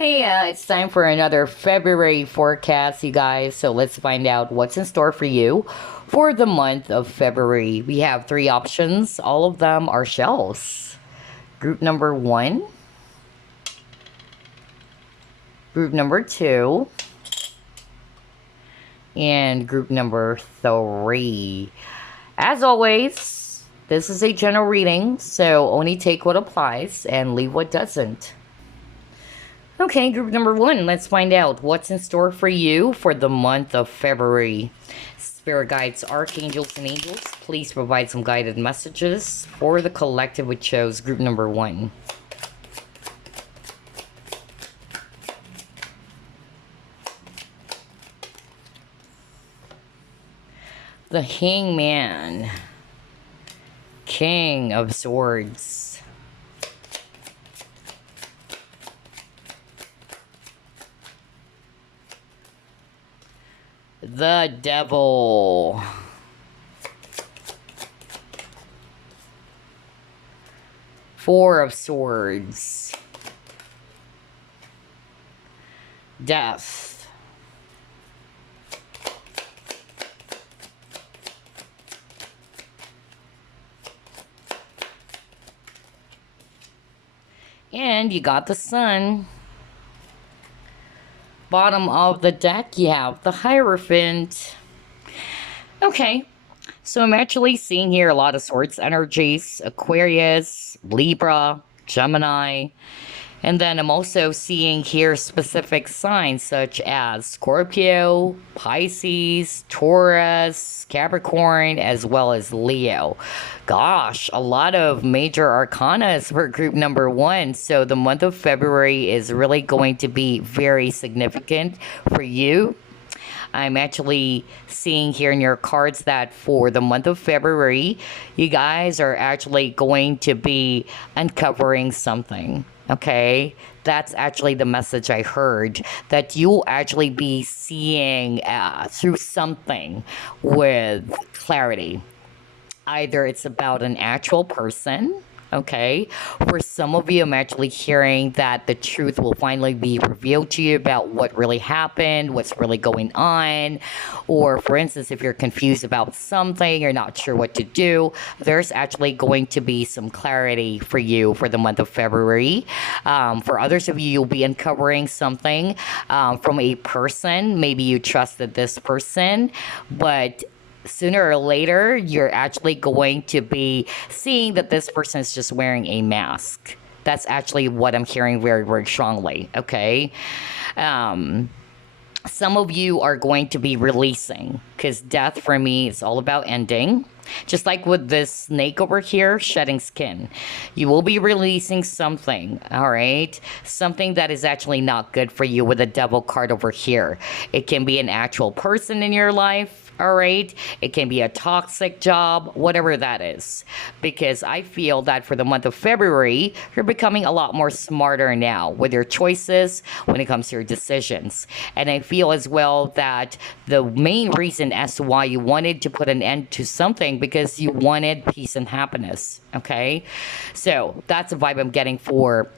Hey, it's time for another February forecast, you guys. So let's find out what's in store for you for the month of February. We have three options, all of them are shells. Group number one, group number two, and group number three. As always, this is a general reading, so only take what applies and leave what doesn't. Okay, group number one, let's find out what's in store for you for the month of February. Spirit guides, archangels, and angels, please provide some guided messages for the collective which chose group number one. The Hangman, King of Swords. The Devil. Four of Swords. Death. And you got the Sun. Bottom of the deck, you have the Hierophant. Okay, so I'm actually seeing here a lot of Swords energies, Aquarius, Libra, Gemini, and then I'm also seeing here specific signs such as Scorpio, Pisces, Taurus, Capricorn, as well as Leo. Gosh, a lot of major arcana for group number one. So the month of February is really going to be very significant for you. I'm actually seeing here in your cards that for the month of February, you guys are actually going to be uncovering something. Okay, that's actually the message I heard, that you'll actually be seeing through something with clarity. Either it's about an actual person, okay? For some of you, I'm actually hearing that the truth will finally be revealed to you about what really happened, what's really going on. Or, for instance, if you're confused about something, you're not sure what to do, there's actually going to be some clarity for you for the month of February. For others of you, you'll be uncovering something from a person. Maybe you trusted this person, but sooner or later, you're actually going to be seeing that this person is just wearing a mask. That's actually what I'm hearing very, very strongly, okay? Some of you are going to be releasing, because death for me is all about ending. Just like with this snake over here, shedding skin. You will be releasing something, all right? Something that is actually not good for you with the devil card over here. It can be an actual person in your life, all right? It can be a toxic job, whatever that is. Because I feel that for the month of February, you're becoming a lot more smarter now with your choices when it comes to your decisions. And I feel as well that the main reason as to why you wanted to put an end to something because you wanted peace and happiness, okay? So that's the vibe I'm getting for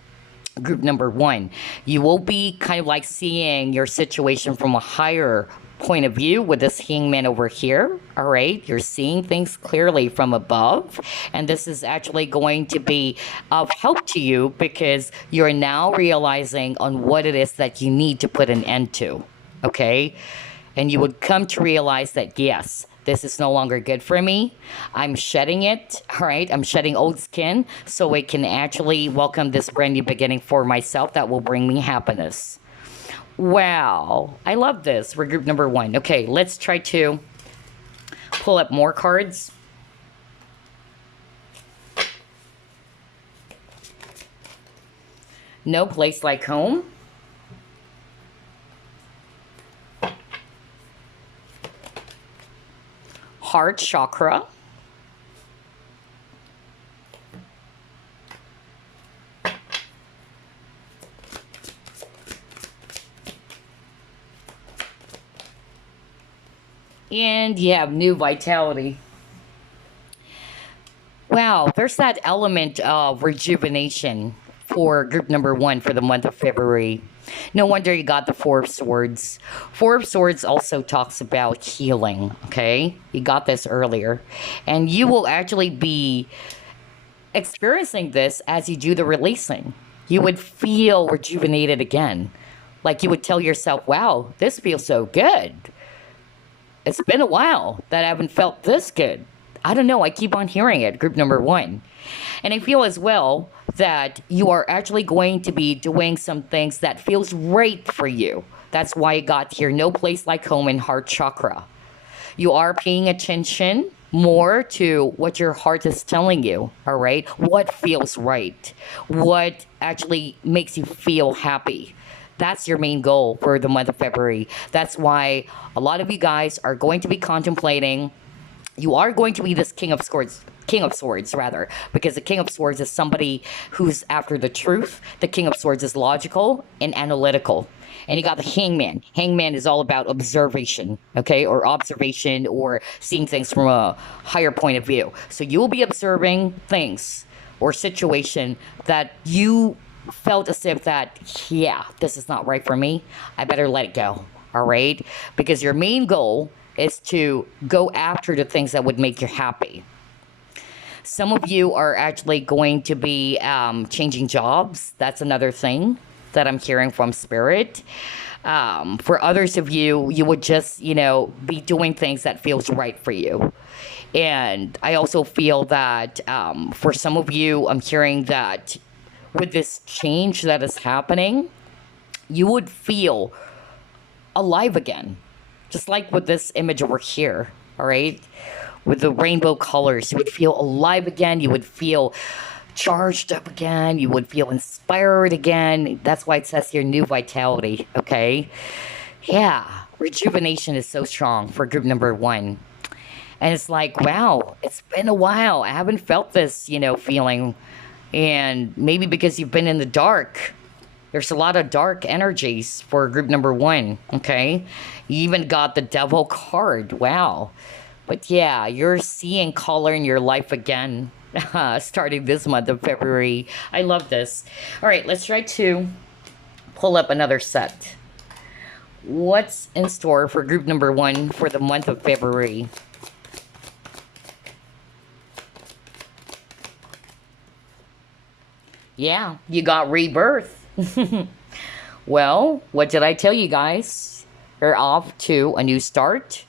group number one. You will be kind of like seeing your situation from a higher point of view with this hangman over here, all right? You're seeing things clearly from above, and this is actually going to be of help to you because you're now realizing on what it is that you need to put an end to, okay? And you would come to realize that, yes, this is no longer good for me. I'm shedding it, all right? I'm shedding old skin so I can actually welcome this brand new beginning for myself that will bring me happiness. Wow, I love this for group number one. Okay, let's try to pull up more cards. No place like home. Heart chakra. And you have new vitality. Wow, there's that element of rejuvenation for group number one for the month of February. No wonder you got the Four of Swords. Four of Swords also talks about healing, okay? You got this earlier. And you will actually be experiencing this as you do the releasing. You would feel rejuvenated again. Like you would tell yourself, wow, this feels so good. It's been a while that I haven't felt this good. I don't know, I keep on hearing it, group number one. And I feel as well that you are actually going to be doing some things that feels right for you. That's why you got here, no place like home in heart chakra. You are paying attention more to what your heart is telling you, all right? What feels right? What actually makes you feel happy? That's your main goal for the month of February. That's why a lot of you guys are going to be contemplating. You are going to be this King of Swords rather, because the King of Swords is somebody who's after the truth. The King of Swords is logical and analytical. And you got the Hangman. Hangman is all about observation, okay, or observation, or seeing things from a higher point of view. So you will be observing things or situation that you felt as if that, yeah, this is not right for me. I better let it go, all right? Because your main goal is to go after the things that would make you happy. Some of you are actually going to be changing jobs. That's another thing that I'm hearing from Spirit. For others of you, you would just, be doing things that feels right for you. And I also feel that for some of you, I'm hearing that with this change that is happening, you would feel alive again. Just like with this image over here, all right? With the rainbow colors, you would feel alive again. You would feel charged up again. You would feel inspired again. That's why it says here, new vitality, okay? Yeah, rejuvenation is so strong for group number one. And it's like, wow, it's been a while. I haven't felt this, feeling. And maybe because you've been in the dark. There's a lot of dark energies for group number one, okay? You even got the Devil card. Wow. But yeah, you're seeing color in your life again, starting this month of February. I love this. All right, let's try to pull up another set. What's in store for group number one for the month of February? Yeah, you got rebirth. Well, what did I tell you guys? You're off to a new start.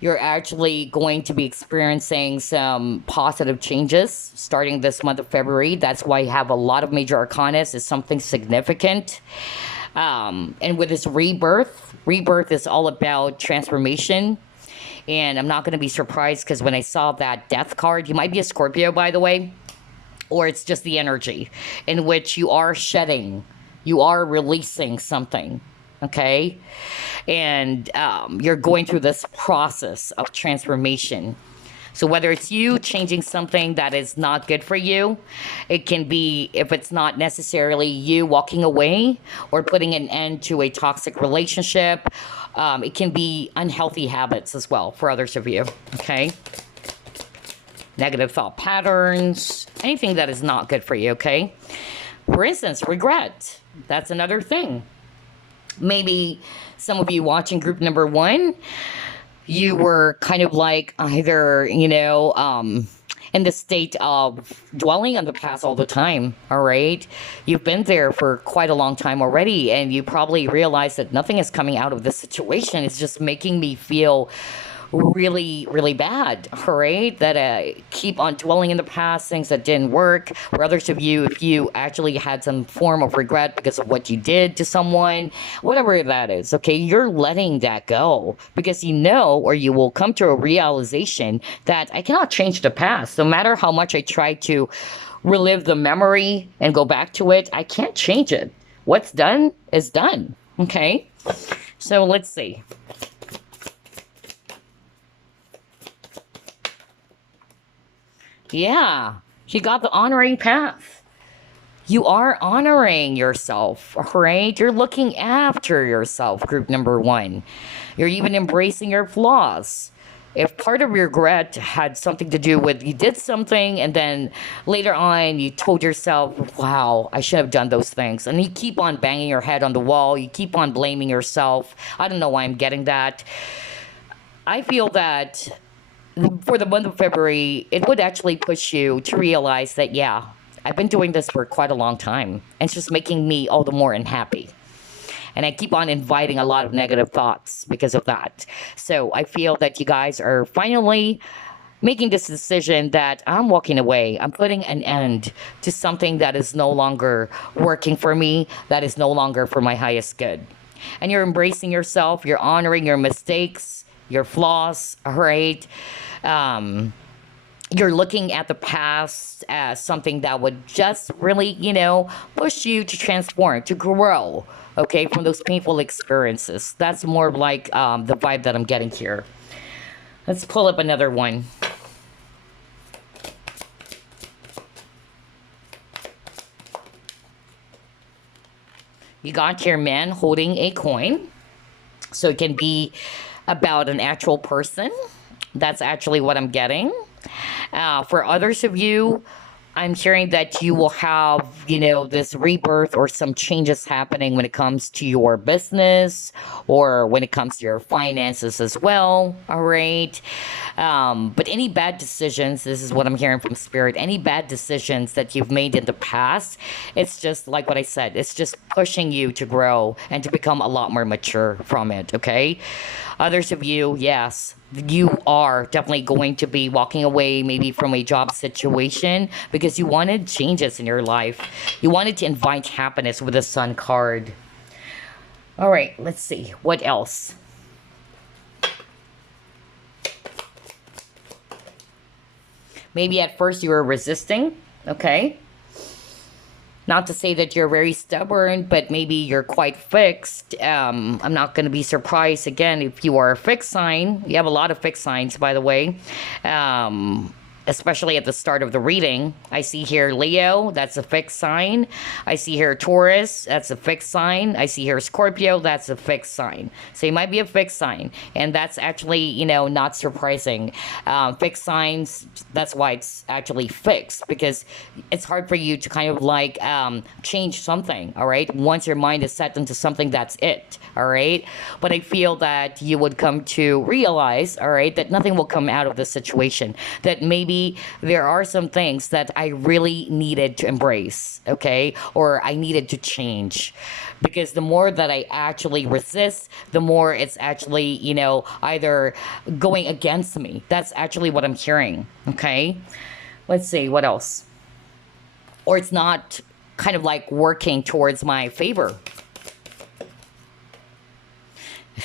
You're actually going to be experiencing some positive changes starting this month of February. That's why you have a lot of major arcanas. It's something significant. And with this rebirth is all about transformation. And I'm not going to be surprised because when I saw that death card, you might be a Scorpio, by the way, or it's just the energy in which you are shedding, you are releasing something. Okay, and you're going through this process of transformation. So whether it's you changing something that is not good for you, it can be, if it's not necessarily you walking away or putting an end to a toxic relationship, it can be unhealthy habits as well for others of you. Okay, negative thought patterns, anything that is not good for you. Okay, for instance, regret. That's another thing. Maybe some of you watching group number one, you were kind of like either, in the state of dwelling on the past all the time, all right? You've been there for quite a long time already, and you probably realize that nothing is coming out of this situation. It's just making me feel really, really bad, all right? That I keep on dwelling in the past, things that didn't work. For others of you, if you actually had some form of regret because of what you did to someone, whatever that is, okay, you're letting that go because or you will come to a realization that I cannot change the past. No matter how much I try to relive the memory and go back to it, I can't change it. What's done is done, okay? So let's see. Yeah, you got the honoring path. You are honoring yourself, right? You're looking after yourself, group number one. You're even embracing your flaws. If part of your regret had something to do with you did something and then later on you told yourself, wow, I should have done those things. And you keep on banging your head on the wall, you keep on blaming yourself. I don't know why I'm getting that. I feel that for the month of February, it would actually push you to realize that, yeah, I've been doing this for quite a long time. And it's just making me all the more unhappy. And I keep on inviting a lot of negative thoughts because of that. So I feel that you guys are finally making this decision that I'm walking away. I'm putting an end to something that is no longer working for me, that is no longer for my highest good. And you're embracing yourself, you're honoring your mistakes, your flaws, all right? Um, you're looking at the past as something that would just really, push you to transform, to grow, okay, from those painful experiences. That's more of like the vibe that I'm getting here. Let's pull up another one. You got your man holding a coin. So it can be about an actual person. That's actually what I'm getting. For others of you, I'm hearing that you will have, this rebirth or some changes happening when it comes to your business or when it comes to your finances as well. All right. But any bad decisions, this is what I'm hearing from Spirit, any bad decisions that you've made in the past, it's just like what I said, it's just pushing you to grow and to become a lot more mature from it. Okay. Others of you, yes, you are definitely going to be walking away maybe from a job situation because you wanted changes in your life. You wanted to invite happiness with the Sun card. All right, let's see. What else? Maybe at first you were resisting, okay? Not to say that you're very stubborn, but maybe you're quite fixed. I'm not going to be surprised again if you are a fixed sign. You have a lot of fixed signs, by the way. Especially at the start of the reading. I see here Leo, that's a fixed sign. I see here Taurus, that's a fixed sign. I see here Scorpio, that's a fixed sign. So you might be a fixed sign, and that's actually, not surprising. Fixed signs, that's why it's actually fixed, because it's hard for you to kind of like change something, all right? Once your mind is set into something, that's it, all right? But I feel that you would come to realize, all right, that nothing will come out of this situation, that maybe there are some things that I really needed to embrace, okay? Or I needed to change. Because the more that I actually resist, the more it's actually, either going against me. That's actually what I'm hearing, okay? Let's see, what else? Or it's not kind of like working towards my favor.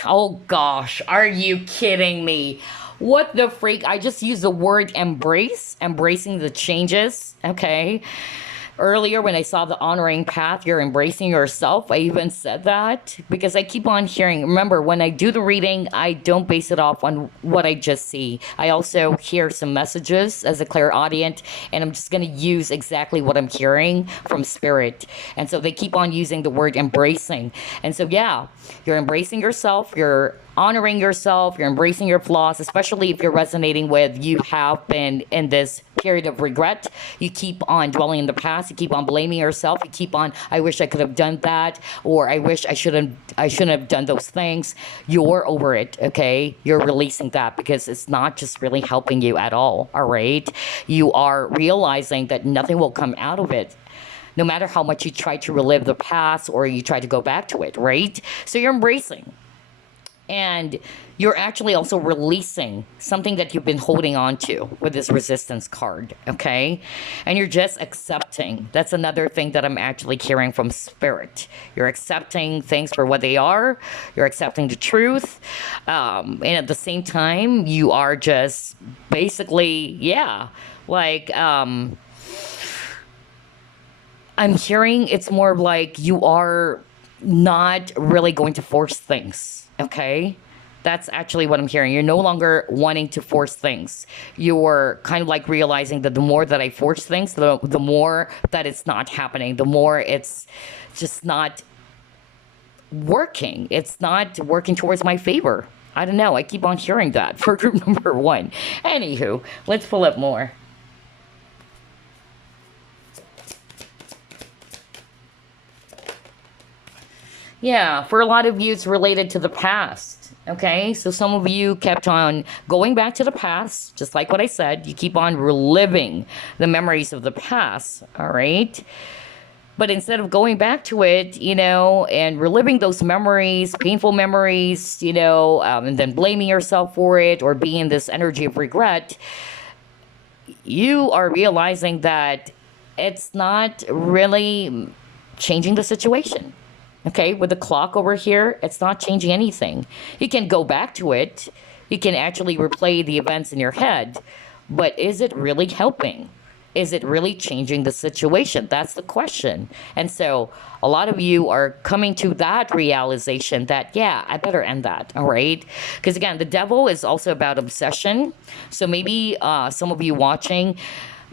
Oh gosh, are you kidding me? What the freak? I just used the word embrace, embracing the changes, okay? Earlier, when I saw the honoring path, you're embracing yourself. I even said that because I keep on hearing. Remember, when I do the reading, I don't base it off on what I just see. I also hear some messages as a clairaudient, and I'm just going to use exactly what I'm hearing from Spirit. And so they keep on using the word embracing. And so, yeah, you're embracing yourself. You're honoring yourself, you're embracing your flaws, especially if you're resonating with you have been in this period of regret. You keep on dwelling in the past, you keep on blaming yourself, you keep on, I wish I could have done that, or I wish I shouldn't have done those things. You're over it, okay? You're releasing that because it's not just really helping you at all right? You are realizing that nothing will come out of it, no matter how much you try to relive the past or you try to go back to it, right? So you're embracing. And you're actually also releasing something that you've been holding on to with this resistance card, okay? And you're just accepting. That's another thing that I'm actually hearing from Spirit. You're accepting things for what they are. You're accepting the truth. And at the same time, you are just basically, I'm hearing it's more like you are not really going to force things. Okay, that's actually what I'm hearing. You're no longer wanting to force things. You're kind of like realizing that the more that I force things, the more that it's not happening, the more it's just not working. It's not working towards my favor. I don't know. I keep on hearing that for group number one. Anywho, let's pull up more. Yeah, for a lot of you, it's related to the past. Okay, so some of you kept on going back to the past, just like what I said. You keep on reliving the memories of the past, all right? But instead of going back to it, and reliving those memories, painful memories, and then blaming yourself for it or being this energy of regret, you are realizing that it's not really changing the situation. Okay, with the clock over here, it's not changing anything. You can go back to it, you can actually replay the events in your head, but is it really helping? Is it really changing the situation? That's the question. And so a lot of you are coming to that realization that, yeah, I better end that, all right? Because again, the devil is also about obsession. So maybe some of you watching,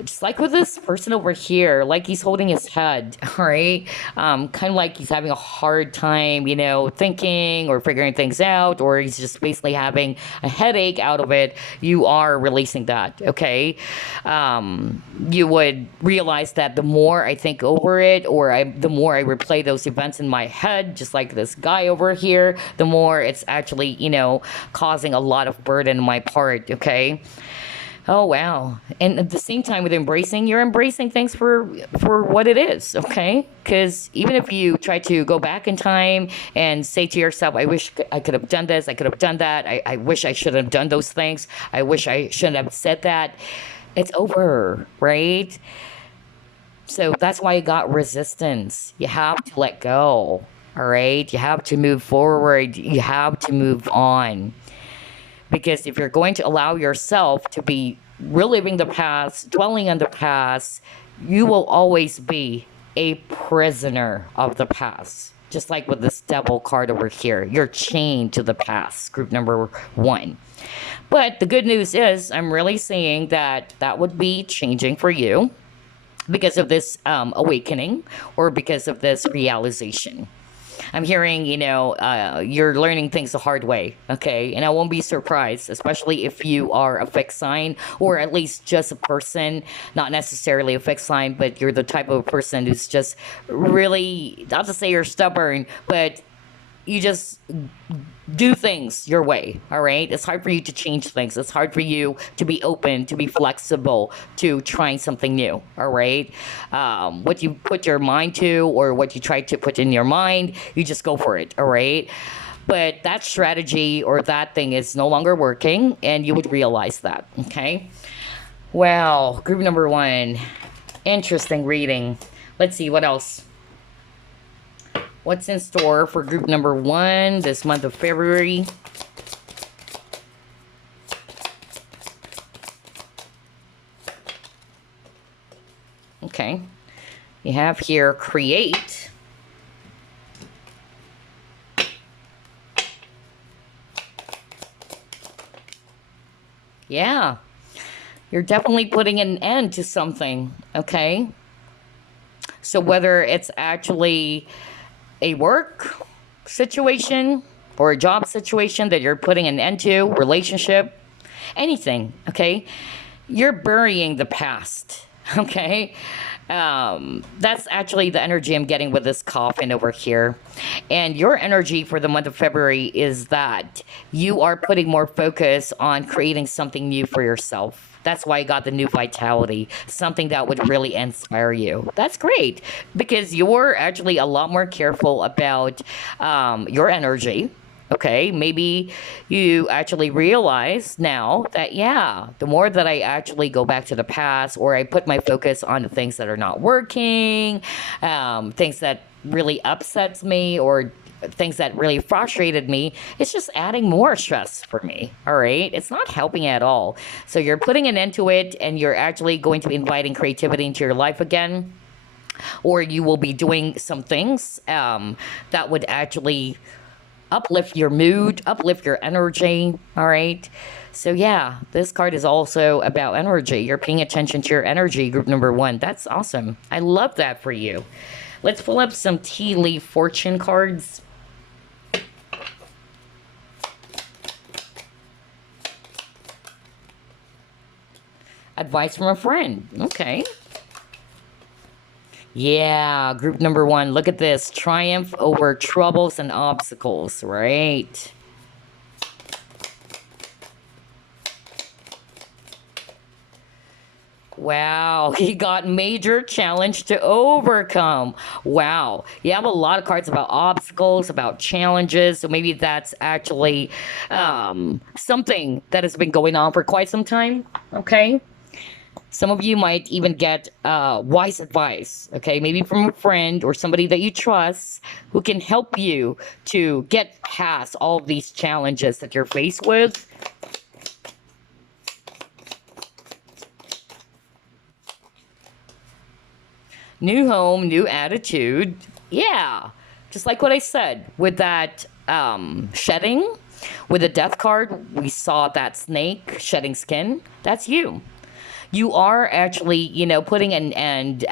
just like with this person over here, like he's holding his head, all right? Kind of like he's having a hard time, thinking or figuring things out, or he's just basically having a headache out of it. You are releasing that, okay? You would realize that the more I think over it, or the more I replay those events in my head, just like this guy over here, the more it's actually, causing a lot of burden on my part, okay? Oh wow. And at the same time with embracing, you're embracing things for what it is, okay? Cuz even if you try to go back in time and say to yourself, I wish I could have done this, I could have done that. I wish I should have done those things. I wish I shouldn't have said that. It's over, right? So that's why you got resistance. You have to let go. All right? You have to move forward. You have to move on. Because if you're going to allow yourself to be reliving the past, dwelling on the past, you will always be a prisoner of the past. Just like with this devil card over here. You're chained to the past, group number one. But the good news is, I'm really seeing that would be changing for you because of this awakening or because of this realization. I'm hearing, you're learning things the hard way, okay? And I won't be surprised, especially if you are a fixed sign or at least just a person, not necessarily a fixed sign, but you're the type of person who's just really, not to say you're stubborn, but you just do things your way, all right? It's hard for you to change things. It's hard for you to be open, to be flexible, to trying something new, all right? What you put your mind to or what you try to put in your mind, you just go for it, all right? But that strategy or that thing is no longer working, and you would realize that, okay? Well, group number one, interesting reading. Let's see, what else? What's in store for group number one this month of February? Okay. You have here create. Yeah. You're definitely putting an end to something, okay? So whether it's actually a work situation or a job situation that you're putting an end to, relationship, anything, okay? You're burying the past, okay? That's actually the energy I'm getting with this coffin over here. And your energy for the month of February is that you are putting more focus on creating something new for yourself. That's why I got the new vitality, something that would really inspire you. That's great because you're actually a lot more careful about your energy. Okay, maybe you actually realize now that, yeah, the more that I actually go back to the past or I put my focus on the things that are not working, things that really upsets me or things that really frustrated me, it's just adding more stress for me, all right? It's not helping at all. So you're putting an end to it and you're actually going to be inviting creativity into your life again, or you will be doing some things that would actually uplift your mood, uplift your energy, all right? So yeah, this card is also about energy. You're paying attention to your energy, group number one. That's awesome. I love that for you. Let's pull up some tea leaf fortune cards. Advice from a friend. Okay. Yeah, group number one. Look at this. Triumph over troubles and obstacles, right? Wow, he got major challenge to overcome. Wow. You have a lot of cards about obstacles, about challenges. So maybe that's actually something that has been going on for quite some time. Okay. Some of you might even get wise advice, okay? Maybe from a friend or somebody that you trust who can help you to get past all of these challenges that you're faced with. New home, new attitude. Yeah, just like what I said with that shedding, with the death card, we saw that snake shedding skin. That's you. You are actually, putting an end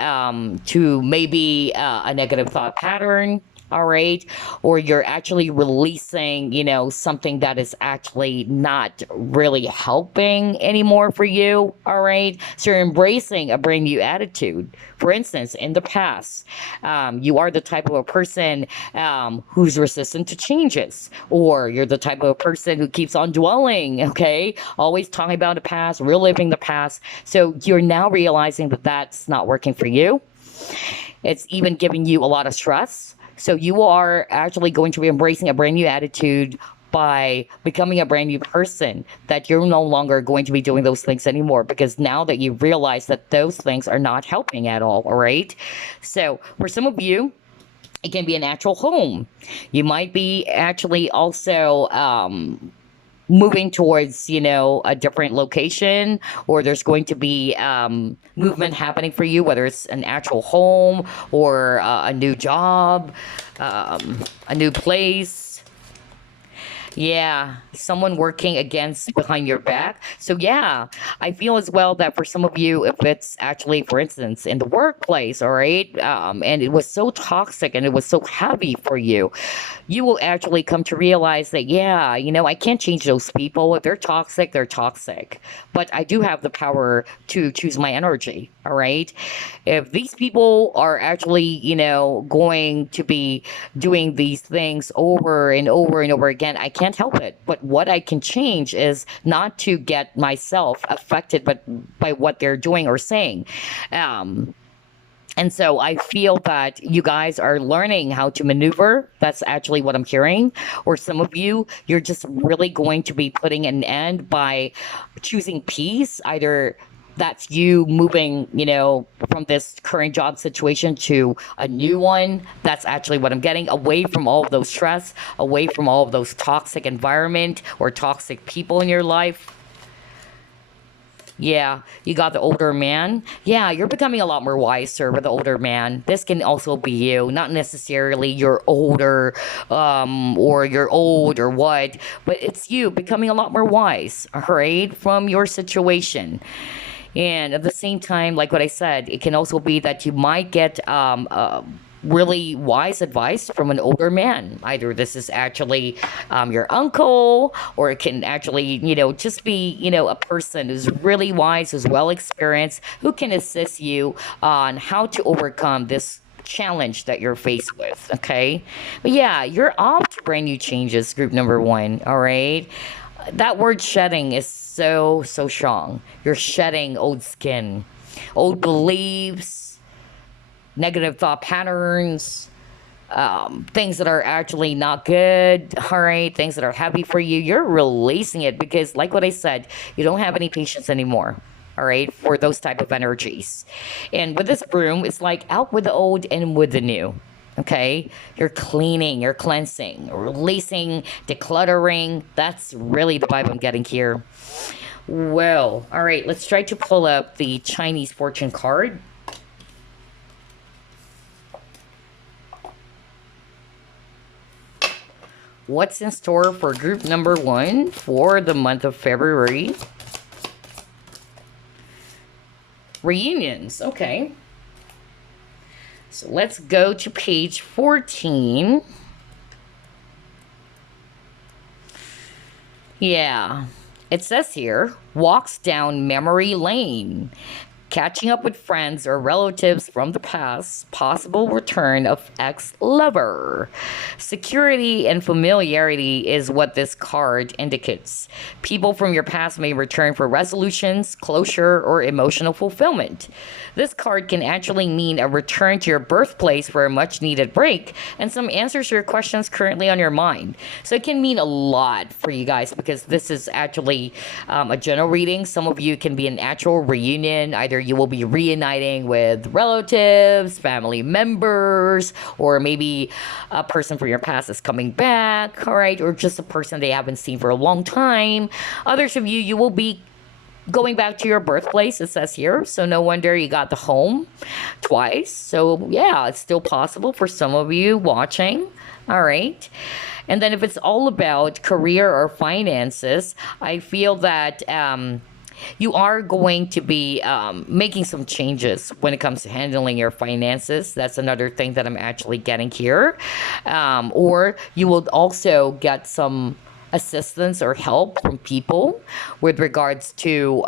to maybe a negative thought pattern. All right. Or you're actually releasing, something that is actually not really helping anymore for you. All right. So you're embracing a brand new attitude. For instance, in the past, you are the type of a person who's resistant to changes, or you're the type of a person who keeps on dwelling, okay? Always talking about the past, reliving the past. So you're now realizing that that's not working for you. It's even giving you a lot of stress. So you are actually going to be embracing a brand new attitude by becoming a brand new person, that you're no longer going to be doing those things anymore, because now that you realize that those things are not helping at all right? So for some of you, it can be a natural home. You might be actually also moving towards, a different location, or there's going to be movement happening for you, whether it's an actual home or a new job, a new place. Yeah, someone working against behind your back. So yeah, I feel as well that for some of you, if it's actually, for instance, in the workplace, all right, and it was so toxic and it was so heavy for you, you will actually come to realize that, yeah, I can't change those people. If they're toxic, they're toxic. But I do have the power to choose my energy, all right? If these people are actually, going to be doing these things over and over and over again, I can't help it. But what I can change is not to get myself affected by what they're doing or saying. And so I feel that you guys are learning how to maneuver. That's actually what I'm hearing. Or some of you, you're just really going to be putting an end by choosing peace. Either that's you moving, from this current job situation to a new one. That's actually what I'm getting. Away from all of those stress, away from all of those toxic environment or toxic people in your life. Yeah, you got the older man. Yeah, you're becoming a lot more wiser with the older man. This can also be you, not necessarily you're older, or you're old or what, but it's you becoming a lot more wise, all right, from your situation. And at the same time, like what I said, it can also be that you might get really wise advice from an older man. Either this is actually your uncle, or it can actually, just be, a person who's really wise, who's well experienced, who can assist you on how to overcome this challenge that you're faced with. Okay. But yeah, you're off to brand new changes, group number one. All right. That word shedding is so strong. You're shedding old skin, old beliefs, negative thought patterns, things that are actually not good, all right, things that are heavy for you. You're releasing it because, like what I said, you don't have any patience anymore. All right, for those type of energies. And with this broom, it's like out with the old and with the new. Okay, you're cleaning, you're cleansing, releasing, decluttering. That's really the vibe I'm getting here. Well, all right, let's try to pull up the Chinese fortune card. What's in store for group number one for the month of February? Reunions, okay. So let's go to page 14. Yeah. It says here, walks down memory lane, catching up with friends or relatives from the past, possible return of ex lover. Security and familiarity is what this card indicates. People from your past may return for resolutions, closure, or emotional fulfillment. This card can actually mean a return to your birthplace for a much needed break and some answers to your questions currently on your mind. So it can mean a lot for you guys because this is actually a general reading. Some of you can be an actual reunion. Either you will be reuniting with relatives, family members, or maybe a person from your past is coming back, all right, or just a person they haven't seen for a long time. Others of you, you will be going back to your birthplace, it says here. So no wonder you got the home twice. So yeah, it's still possible for some of you watching. All right. And then if it's all about career or finances, I feel that you are going to be making some changes when it comes to handling your finances. That's another thing that I'm actually getting here. Or you will also get some assistance or help from people with regards to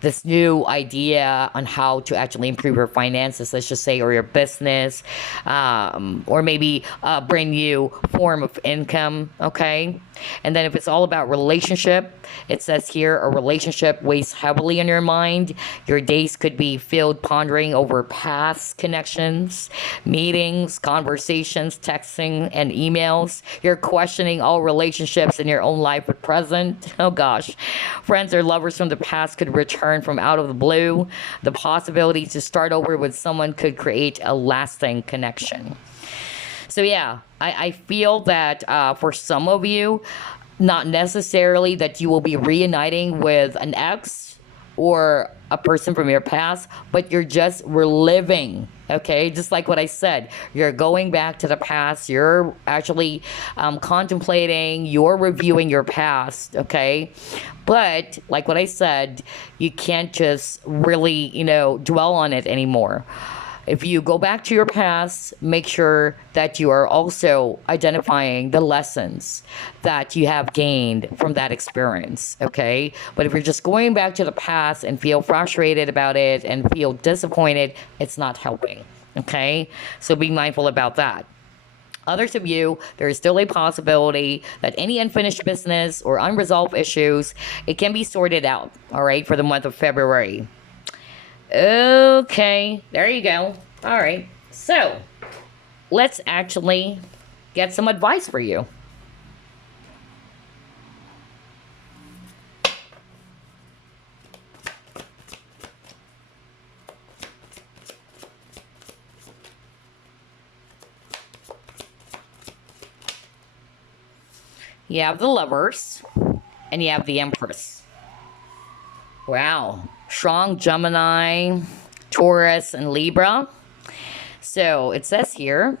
this new idea on how to actually improve your finances, let's just say, or your business, or maybe a brand new form of income, okay? And then if it's all about relationship, it says here a relationship weighs heavily on your mind. Your days could be filled pondering over past connections, meetings, conversations, texting, and emails. You're questioning all relationships in your own life at present. Oh gosh. Friends or lovers from the past could return from out of the blue. The possibility to start over with someone could create a lasting connection. So yeah, I feel that for some of you, not necessarily that you will be reuniting with an ex or a person from your past, but you're just reliving, okay? Just like what I said, you're going back to the past, you're actually contemplating, you're reviewing your past, okay? But like what I said, you can't just really, dwell on it anymore. If you go back to your past, make sure that you are also identifying the lessons that you have gained from that experience, okay? But if you're just going back to the past and feel frustrated about it and feel disappointed, it's not helping, okay? So be mindful about that. Others of you, there is still a possibility that any unfinished business or unresolved issues, it can be sorted out, all right, for the month of February. Okay, there you go. All right, so let's actually get some advice for you. You have the Lovers, and you have the Empress. Wow. Strong Gemini, Taurus, and Libra. So it says here,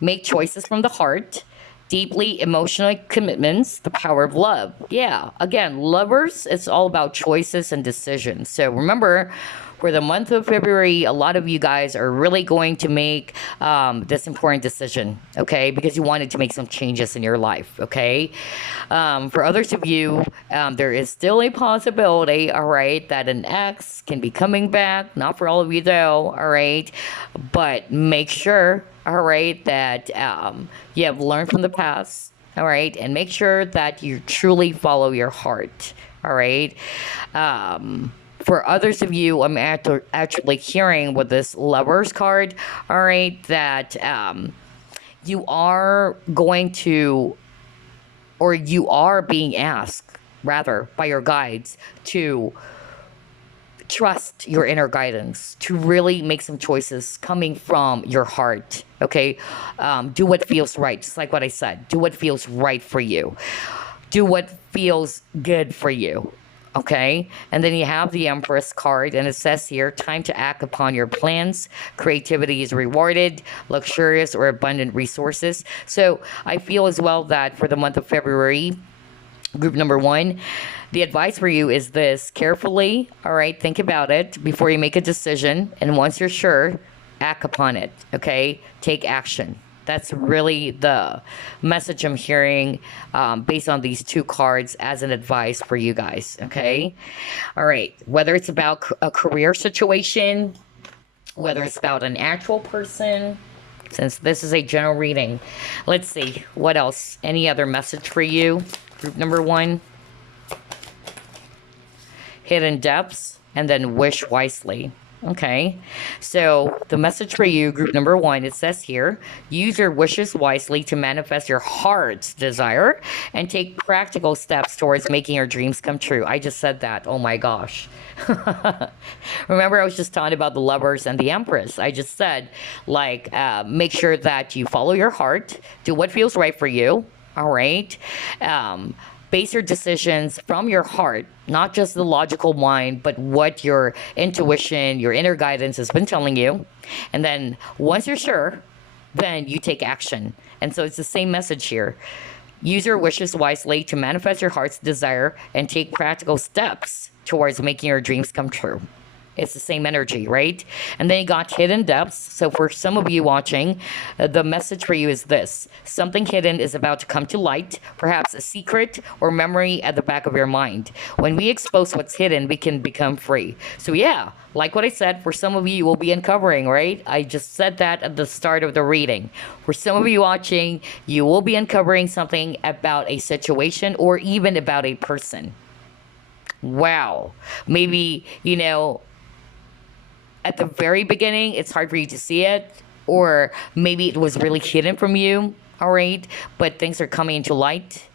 make choices from the heart, deeply emotional commitments, the power of love. Yeah, again, Lovers, it's all about choices and decisions. So remember, for the month of February, a lot of you guys are really going to make this important decision, okay? Because you wanted to make some changes in your life, okay? For others of you, there is still a possibility, all right, that an ex can be coming back. Not for all of you, though, all right? But make sure, all right, that you have learned from the past, all right? And make sure that you truly follow your heart, all right? For others of you, I'm actually hearing with this Lovers card, all right, that you are going to, or you are being asked, rather, by your guides to trust your inner guidance, to really make some choices coming from your heart, okay? Do what feels right, just like what I said. Do what feels right for you. Do what feels good for you. Okay, and then you have the Empress card, and it says here, time to act upon your plans. Creativity is rewarded, luxurious or abundant resources. So I feel as well that for the month of February, group number 1, the advice for you is this: carefully, all right, think about it before you make a decision, and once you're sure, act upon it, okay? Take action. That's really the message I'm hearing based on these two cards as an advice for you guys. Okay. All right. Whether it's about a career situation, whether it's about an actual person, since this is a general reading, let's see what else. Any other message for you? Group number one, hidden depths, and then wish wisely. Okay, so the message for you, group number one, it says here, use your wishes wisely to manifest your heart's desire and take practical steps towards making your dreams come true. I just said that. Oh my gosh. Remember, I was just talking about the lovers and the empress. I just said, like, make sure that you follow your heart, do what feels right for you. All right. Base your decisions from your heart, not just the logical mind, but what your intuition, your inner guidance has been telling you. And then once you're sure, then you take action. And so it's the same message here. Use your wishes wisely to manifest your heart's desire and take practical steps towards making your dreams come true. It's the same energy, right? And then you got hidden depths. So for some of you watching, the message for you is this. Something hidden is about to come to light, perhaps a secret or memory at the back of your mind. When we expose what's hidden, we can become free. So yeah, like what I said, for some of you, you will be uncovering, right? I just said that at the start of the reading. For some of you watching, you will be uncovering something about a situation or even about a person. Wow. Maybe, at the very beginning, it's hard for you to see it, or maybe it was really hidden from you, all right? But things are coming into light.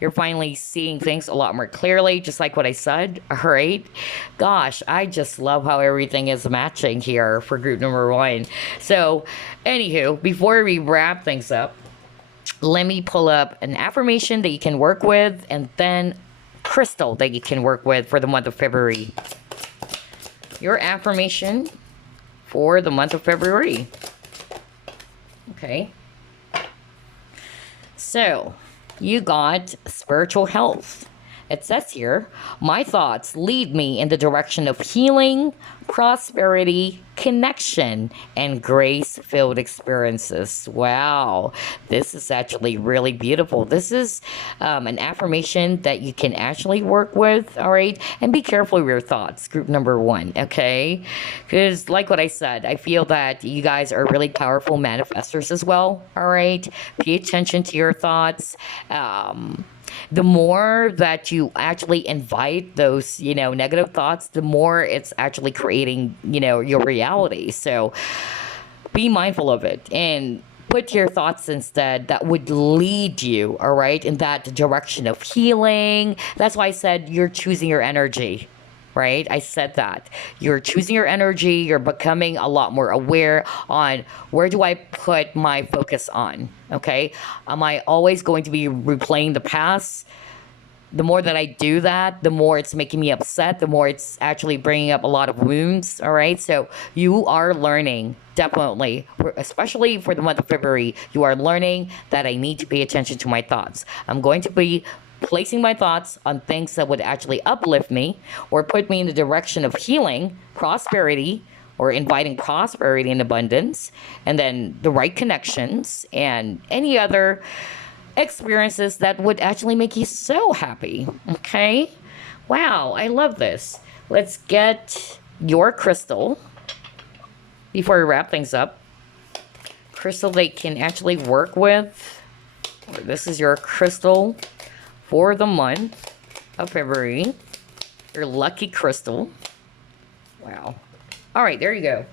You're finally seeing things a lot more clearly, just like what I said, all right? Gosh, I just love how everything is matching here for group number one. So, anywho, before we wrap things up, let me pull up an affirmation that you can work with, and then crystal that you can work with for the month of February. Your affirmation for the month of February. Okay. So, you got spiritual health. It says here, my thoughts lead me in the direction of healing, prosperity, connection, and grace-filled experiences. Wow, this is actually really beautiful. This is an affirmation that you can actually work with, all right? And be careful with your thoughts, group number one, okay? Because like what I said, I feel that you guys are really powerful manifestors as well, all right? Pay attention to your thoughts. The more that you actually invite those, negative thoughts, the more it's actually creating, your reality. So be mindful of it and put your thoughts instead that would lead you, all right, in that direction of healing. That's why I said you're choosing your energy. Right? I said that. You're choosing your energy. You're becoming a lot more aware on where do I put my focus on? Okay? Am I always going to be replaying the past? The more that I do that, the more it's making me upset, the more it's actually bringing up a lot of wounds. All right? So you are learning, definitely, especially for the month of February, you are learning that I need to pay attention to my thoughts. I'm going to be placing my thoughts on things that would actually uplift me or put me in the direction of healing, prosperity, or inviting prosperity and abundance, and then the right connections and any other experiences that would actually make you so happy. Okay? Wow, I love this. Let's get your crystal before we wrap things up. Crystal they can actually work with. This is your crystal for the month of February. Your lucky crystal. Wow. All right, there you go.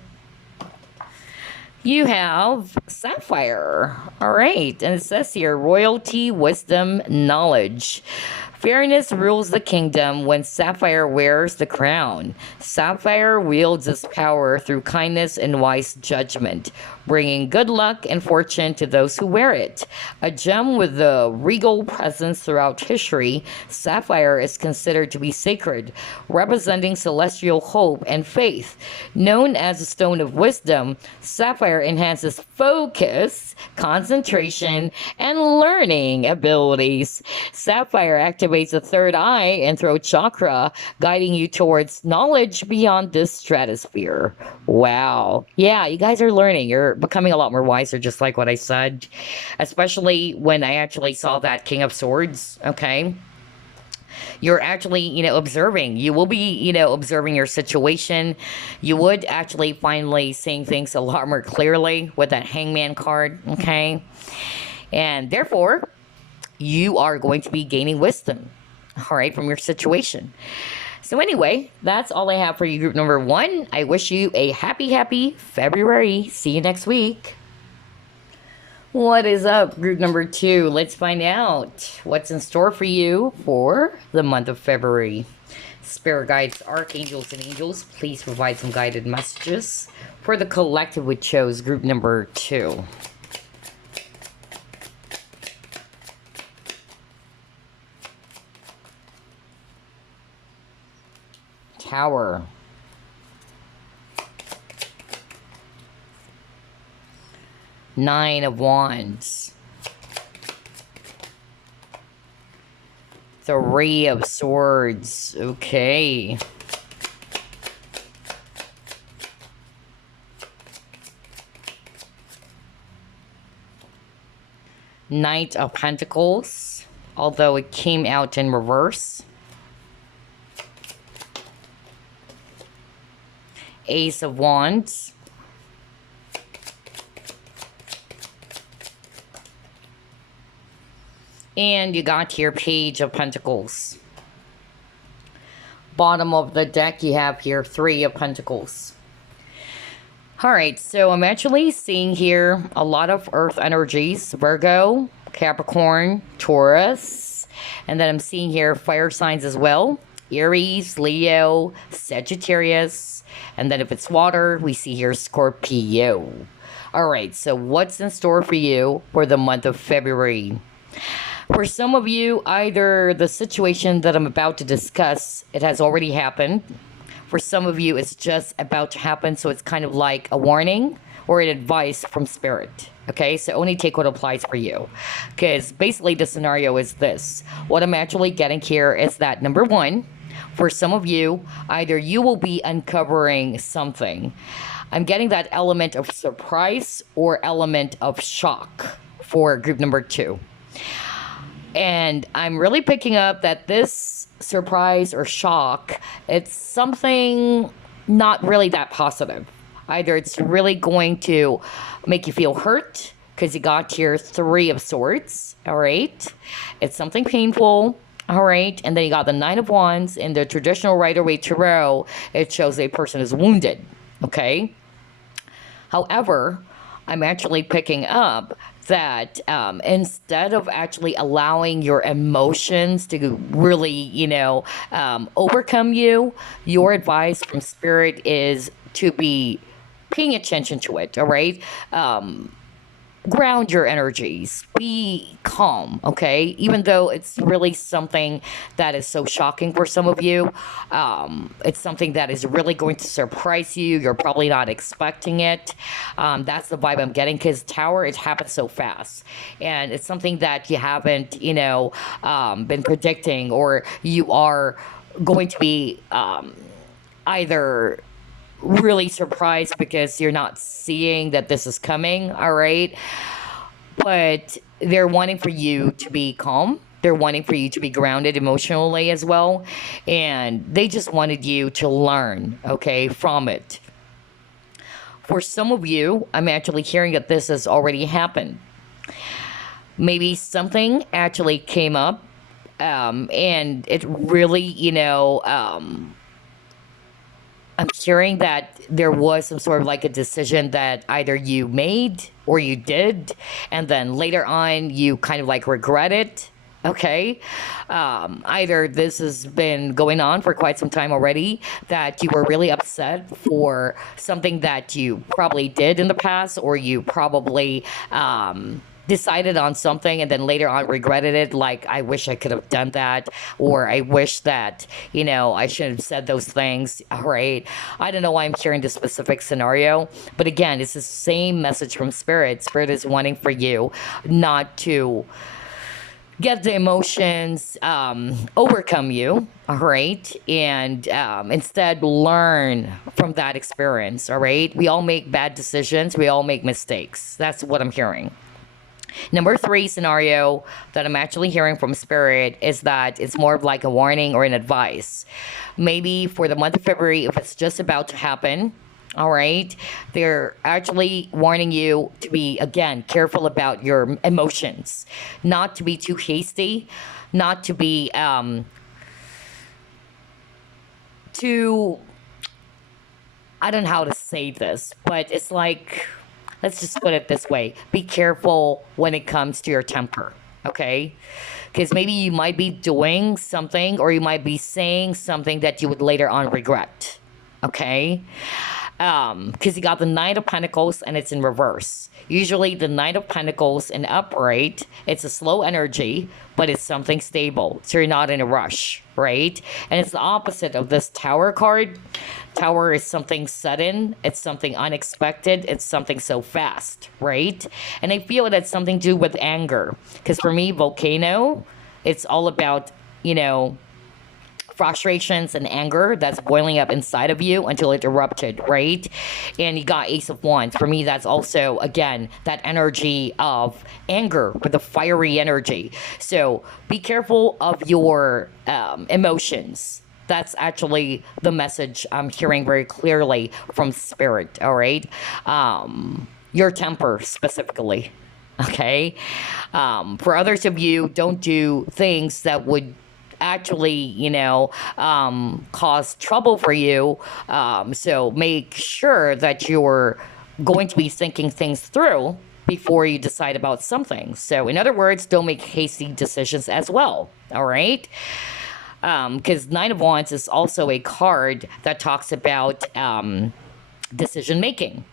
You have sapphire. All right, and it says here, royalty, wisdom, knowledge. Fairness rules the kingdom when sapphire wears the crown. Sapphire wields its power through kindness and wise judgment, bringing good luck and fortune to those who wear it. A gem with a regal presence throughout history, sapphire is considered to be sacred, representing celestial hope and faith. Known as a stone of wisdom, sapphire enhances focus, concentration, and learning abilities. Sapphire activates activates the third eye and throat chakra, guiding you towards knowledge beyond this stratosphere. Wow. Yeah, you guys are learning. You're becoming a lot more wiser, just like what I said, especially when I actually saw that King of Swords. Okay. You're actually, observing. You will be, observing your situation. You would actually finally seeing things a lot more clearly with that Hangman card. Okay. And therefore, you are going to be gaining wisdom, all right, from your situation. So anyway, that's all I have for you, group number 1. I wish you a happy February. See you next week. What is up, group number 2? Let's find out what's in store for you for the month of February. Spirit guides, archangels, and angels, please provide some guided messages for the collective we chose, group number 2. Tower. Nine of Wands. Three of Swords. Okay. Knight of Pentacles, although it came out in reverse. Ace of Wands. And you got here Page of Pentacles. Bottom of the deck, you have here 3 of Pentacles. Alright, so I'm actually seeing here a lot of Earth energies. Virgo, Capricorn, Taurus. And then I'm seeing here fire signs as well. Aries, Leo, Sagittarius. And then if it's water, we see here Scorpio. Alright, so what's in store for you for the month of February? For some of you, either the situation that I'm about to discuss, it has already happened. For some of you, it's just about to happen, so it's kind of like a warning or an advice from Spirit. Okay, so only take what applies for you. Because basically the scenario is this. What I'm actually getting here is that, number 1, for some of you, either you will be uncovering something. I'm getting that element of surprise or element of shock for group number 2. And I'm really picking up that this surprise or shock, it's something not really that positive. Either it's really going to make you feel hurt because you got here 3 of Swords, all right? It's something painful, all right? And then you got the 9 of Wands. In the traditional Rider-Waite Tarot, it shows a person is wounded, okay? However, I'm actually picking up that instead of actually allowing your emotions to really, overcome you, your advice from Spirit is to be paying attention to it, all right? Ground your energies. Be calm, okay? Even though it's really something that is so shocking for some of you, it's something that is really going to surprise you. You're probably not expecting it. That's the vibe I'm getting, because Tower, it happens so fast. And it's something that you haven't, been predicting, or you are going to be either really surprised because you're not seeing that this is coming, all right? But they're wanting for you to be calm. They're wanting for you to be grounded emotionally as well. And they just wanted you to learn, okay, from it. For some of you, I'm actually hearing that this has already happened. Maybe something actually came up, and it really, I'm hearing that there was some sort of like a decision that either you made or you did, and then later on you kind of like regret it. Okay. Either this has been going on for quite some time already, that you were really upset for something that you probably did in the past, or you probably decided on something and then later on regretted it, like, I wish I could have done that, or I wish that, I should have said those things. All right, I don't know why I'm sharing this specific scenario, but again, it's the same message from Spirit. Spirit is wanting for you not to get the emotions overcome you, all right, and instead learn from that experience, all right. We all make bad decisions, we all make mistakes. That's what I'm hearing. Number three scenario that I'm actually hearing from Spirit is that it's more of like a warning or an advice. Maybe for the month of February, if it's just about to happen, all right, they're actually warning you to be, again, careful about your emotions, not to be too hasty, not to be too, I don't know how to say this, but it's like, let's just put it this way, be careful when it comes to your temper, okay? Because maybe you might be doing something or you might be saying something that you would later on regret, okay? Because you got the Knight of Pentacles and it's in reverse. Usually the Knight of Pentacles in upright, it's a slow energy, but it's something stable. So you're not in a rush, right? And it's the opposite of this Tower card. Tower is something sudden, it's something unexpected, it's something so fast, right? And I feel it has something to do with anger. Because for me, volcano, it's all about, you know, frustrations and anger that's boiling up inside of you until it erupted, right? And you got Ace of Wands. For me, that's also, again, that energy of anger with the fiery energy. So be careful of your emotions. That's actually the message I'm hearing very clearly from Spirit, all right? Your temper specifically, okay? For others of you, don't do things that would actually, cause trouble for you. So make sure that you're going to be thinking things through before you decide about something. So, in other words, don't make hasty decisions as well. All right. Because Nine of Wands is also a card that talks about decision making.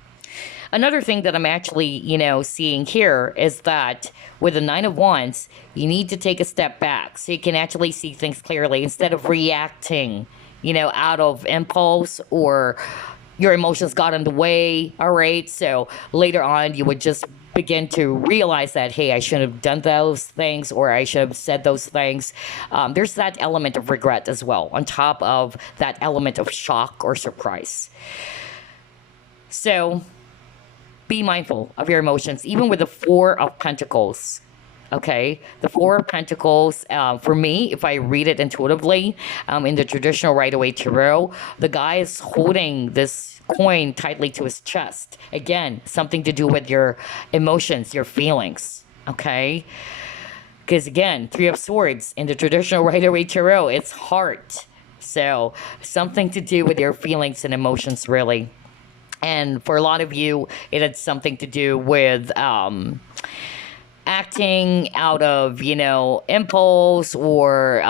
Another thing that I'm actually, seeing here is that with the Nine of Wands, you need to take a step back so you can actually see things clearly instead of reacting, out of impulse or your emotions got in the way. All right. So later on, you would just begin to realize that, hey, I should have done those things or I should have said those things. There's that element of regret as well, on top of that element of shock or surprise. So be mindful of your emotions, even with the Four of Pentacles. Okay, the Four of Pentacles, for me, if I read it intuitively, in the traditional Rider-Waite Tarot, the guy is holding this coin tightly to his chest. Again, something to do with your emotions, your feelings. Okay, because again, Three of Swords in the traditional Rider-Waite Tarot, it's heart. So something to do with your feelings and emotions, really. And for a lot of you, it had something to do with acting out of, impulse or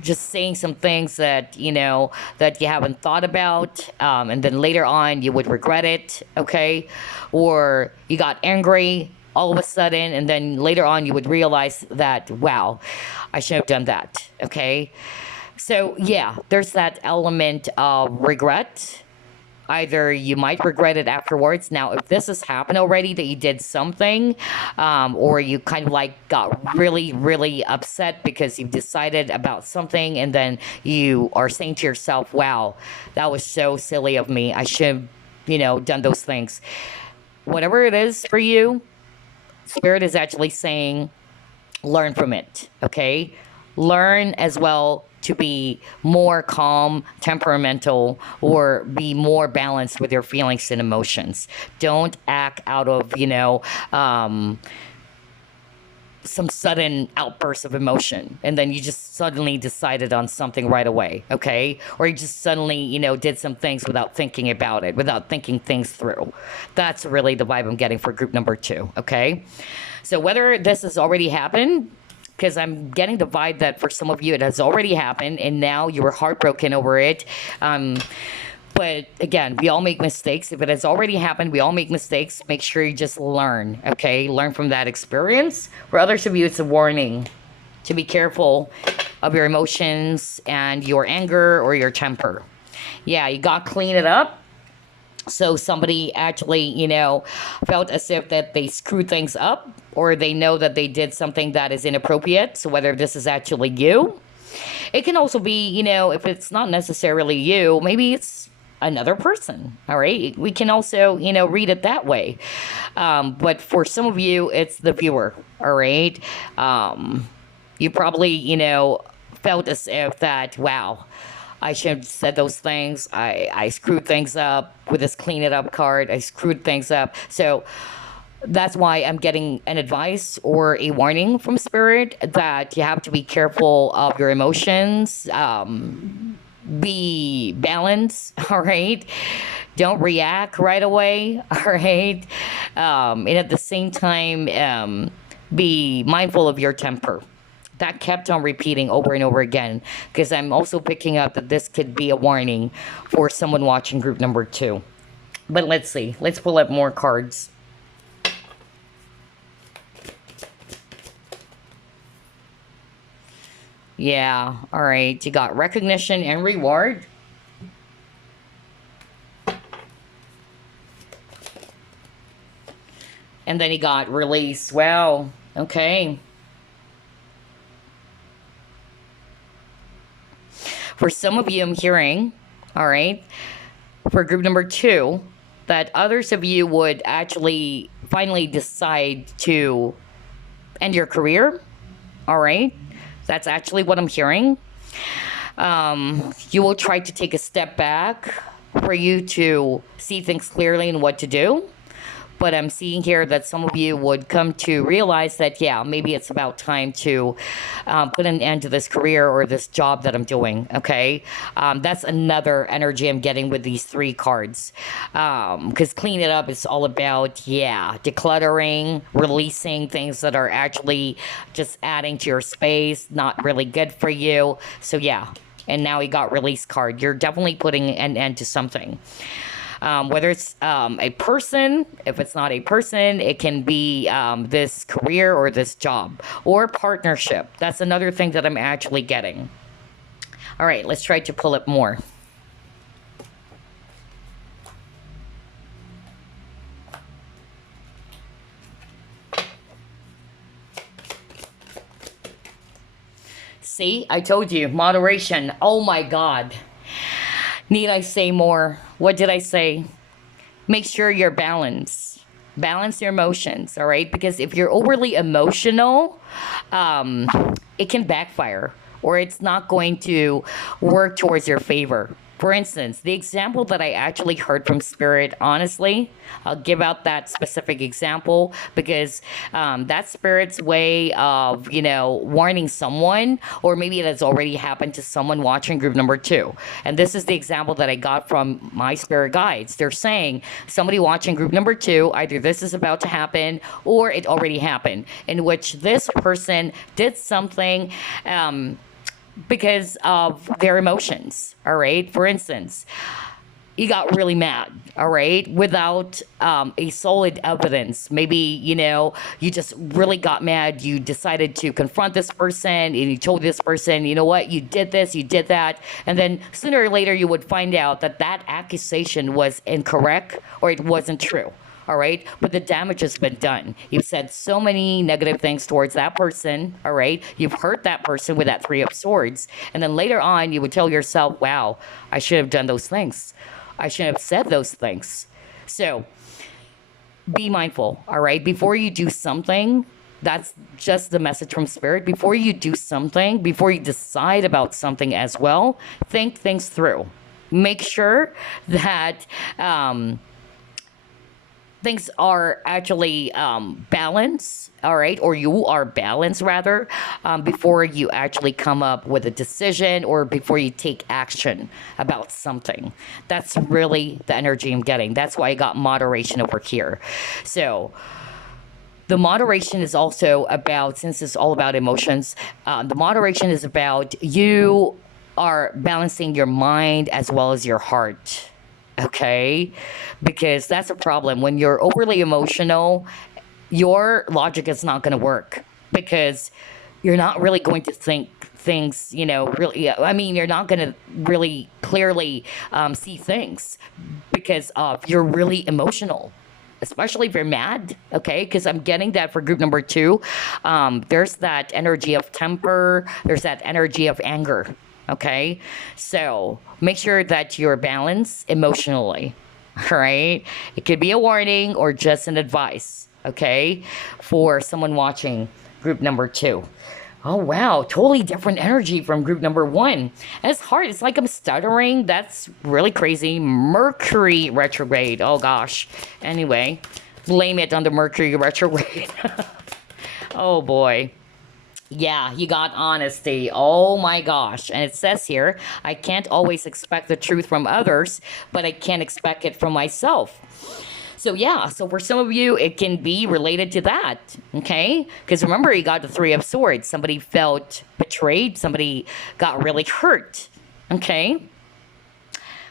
just saying some things that, that you haven't thought about. And then later on, you would regret it, okay? Or you got angry all of a sudden, and then later on, you would realize that, wow, I should have done that, okay? So, yeah, there's that element of regret. Either you might regret it afterwards. Now, if this has happened already, that you did something, or you kind of like got really, really upset because you've decided about something, and then you are saying to yourself, wow, that was so silly of me. I should have, done those things. Whatever it is for you, Spirit is actually saying, learn from it, okay? Learn as well to be more calm, temperamental, or be more balanced with your feelings and emotions. Don't act out of, some sudden outburst of emotion, and then you just suddenly decided on something right away, okay? Or you just suddenly, did some things without thinking about it, without thinking things through. That's really the vibe I'm getting for group number 2, okay? So whether this has already happened, because I'm getting the vibe that for some of you it has already happened and now you were heartbroken over it. But again, we all make mistakes. If it has already happened, we all make mistakes. Make sure you just learn, okay? Learn from that experience. For others of you, it's a warning to be careful of your emotions and your anger or your temper. Yeah, you got to clean it up. So somebody actually, felt as if that they screwed things up, or they know that they did something that is inappropriate. So whether this is actually you, it can also be, if it's not necessarily you, maybe it's another person. All right. We can also, read it that way. But for some of you, it's the viewer. All right. You probably, felt as if that, wow, I should have said those things. I screwed things up with this clean it up card. I screwed things up. So that's why I'm getting an advice or a warning from spirit that you have to be careful of your emotions. Be balanced, all right? Don't react right away, all right? And at the same time, be mindful of your temper. That kept on repeating over and over again because I'm also picking up that this could be a warning for someone watching group number 2. But let's see. Let's pull up more cards. Yeah, all right. You got recognition and reward. And then you got release. Wow. Okay. For some of you, I'm hearing, all right, for group number 2, that others of you would actually finally decide to end your career. All right. That's actually what I'm hearing. You will try to take a step back for you to see things clearly and what to do. But I'm seeing here that some of you would come to realize that, yeah, maybe it's about time to put an end to this career or this job that I'm doing, okay? That's another energy I'm getting with these 3 cards. Because clean it up is all about, yeah, decluttering, releasing things that are actually just adding to your space, not really good for you. So, yeah. And now you got release card. You're definitely putting an end to something. Whether it's a person, if it's not a person, it can be this career or this job or partnership. That's another thing that I'm actually getting. All right, let's try to pull it more. See, I told you, moderation. Oh my God. Need I say more? What did I say? Make sure you're balanced. Balance your emotions, all right? Because if you're overly emotional, it can backfire or it's not going to work towards your favor. For instance, the example that I actually heard from Spirit, honestly, I'll give out that specific example because that's Spirit's way of, warning someone, or maybe it has already happened to someone watching group number 2. And this is the example that I got from my Spirit guides. They're saying somebody watching group number 2, either this is about to happen or it already happened, in which this person did something. Because of their emotions, all right? For instance, you got really mad, all right, without a solid evidence. Maybe, you just really got mad. You decided to confront this person and you told this person, you know what, you did this, you did that. And then sooner or later, you would find out that that accusation was incorrect or it wasn't true. All right. But the damage has been done. You've said so many negative things towards that person. All right. You've hurt that person with that 3 of swords. And then later on, you would tell yourself, wow, I should have done those things. I shouldn't have said those things. So be mindful. All right. Before you do something, that's just the message from Spirit. Before you do something, before you decide about something as well, think things through. Make sure that, things are actually balanced, all right, or you are balanced rather, before you actually come up with a decision or before you take action about something. That's really the energy I'm getting. That's why I got moderation over here. So the moderation is also about, since it's all about emotions, the moderation is about you are balancing your mind as well as your heart. Okay, because that's a problem when you're overly emotional. Your logic is not going to work because you're not really going to think things, really. I mean, you're not going to really clearly see things because you're really emotional. Especially if you're mad, okay? Because I'm getting that for group number two. There's that energy of temper, there's that energy of anger, okay? So make sure that you're balanced emotionally, all right? It could be a warning or just an advice, okay? For someone watching group number two. Oh wow, totally different energy from group number one. It's hard. It's like I'm stuttering. That's really crazy. Mercury retrograde. Oh gosh. Anyway, blame it on the Mercury retrograde. Oh boy. Yeah, you got honesty. Oh my gosh. And it says here, I can't always expect the truth from others, but I can expect it from myself. So yeah, so for some of you, it can be related to that, okay? Because remember, you got the Three of Swords. Somebody felt betrayed. Somebody got really hurt, okay?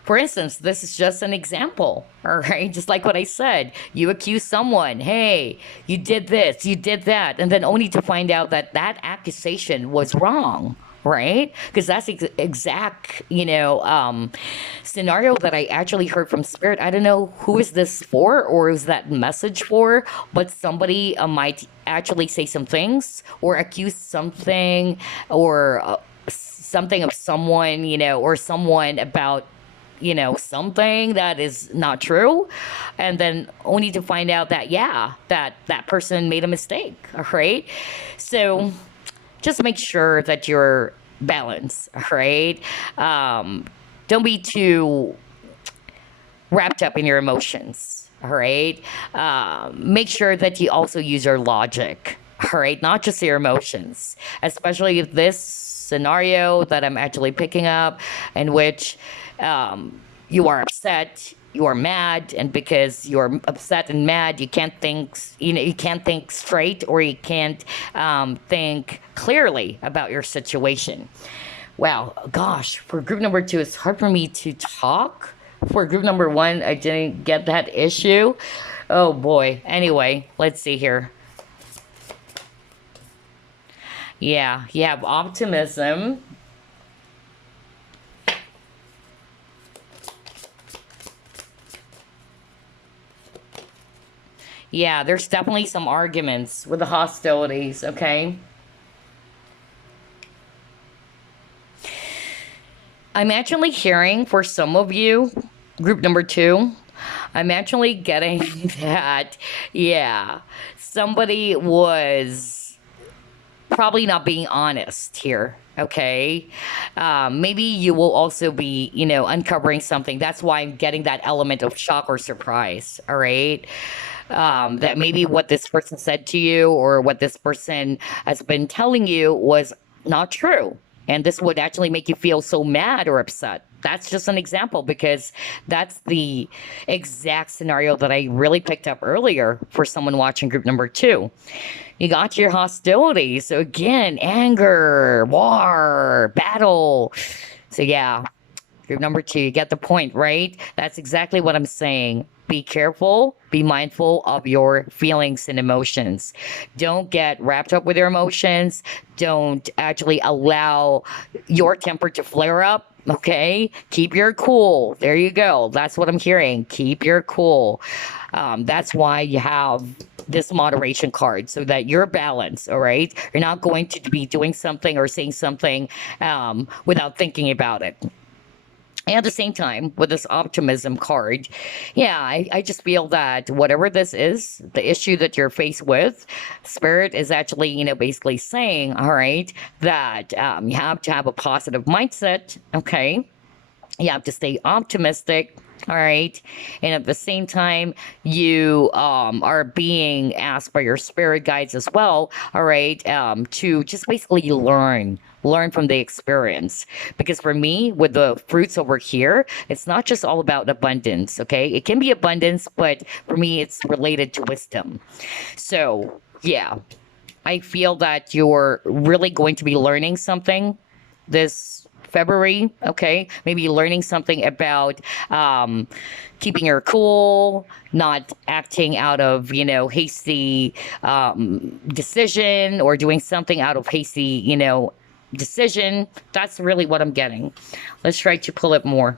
For instance, this is just an example, all right? Just like what I said, you accuse someone, hey, you did this, you did that, and then only to find out that that accusation was wrong, right? Because that's exact, scenario that I actually heard from Spirit. I don't know who is this for or is that message for, but somebody might actually say some things or accuse something or something of someone, or someone about something that is not true, and then only to find out that yeah, that person made a mistake. All right, so just make sure that you're balanced. All right, don't be too wrapped up in your emotions. All right, make sure that you also use your logic. All right, not just your emotions, especially if this scenario that I'm actually picking up, in which you are upset, you are mad, and because you're upset and mad, you can't think, you can't think straight, or you can't think clearly about your situation. Wow, gosh, for group number two, it's hard for me to talk. For group number one, I didn't get that issue. Oh boy. Anyway, let's see here. Yeah, you have optimism. Yeah, there's definitely some arguments with the hostilities, okay? I'm actually hearing for some of you, group number two, I'm actually getting that, yeah, somebody was probably not being honest here. Okay. Maybe you will also be, uncovering something. That's why I'm getting that element of shock or surprise. All right. That maybe what this person said to you or what this person has been telling you was not true. And this would actually make you feel so mad or upset. That's just an example because that's the exact scenario that I really picked up earlier for someone watching group number two. You got your hostility. So again, anger, war, battle. So yeah, group number two, you get the point, right? That's exactly what I'm saying. Be careful, be mindful of your feelings and emotions. Don't get wrapped up with your emotions. Don't actually allow your temper to flare up. Okay, keep your cool. There you go. That's what I'm hearing. Keep your cool. That's why you have this moderation card so that you're balanced. All right, you're not going to be doing something or saying something without thinking about it. And at the same time, with this optimism card, yeah, I just feel that whatever this is, the issue that you're faced with, Spirit is actually, basically saying, all right, that you have to have a positive mindset, okay? You have to stay optimistic. All right. And at the same time, you are being asked by your spirit guides as well. All right. To just basically learn from the experience. Because for me, with the fruits over here, it's not just all about abundance. Okay. It can be abundance, but for me, it's related to wisdom. So, yeah, I feel that you're really going to be learning something this February. Okay, maybe learning something about keeping your cool, not acting out of hasty decision, or doing something out of hasty decision. That's really what I'm getting. Let's try to pull it more.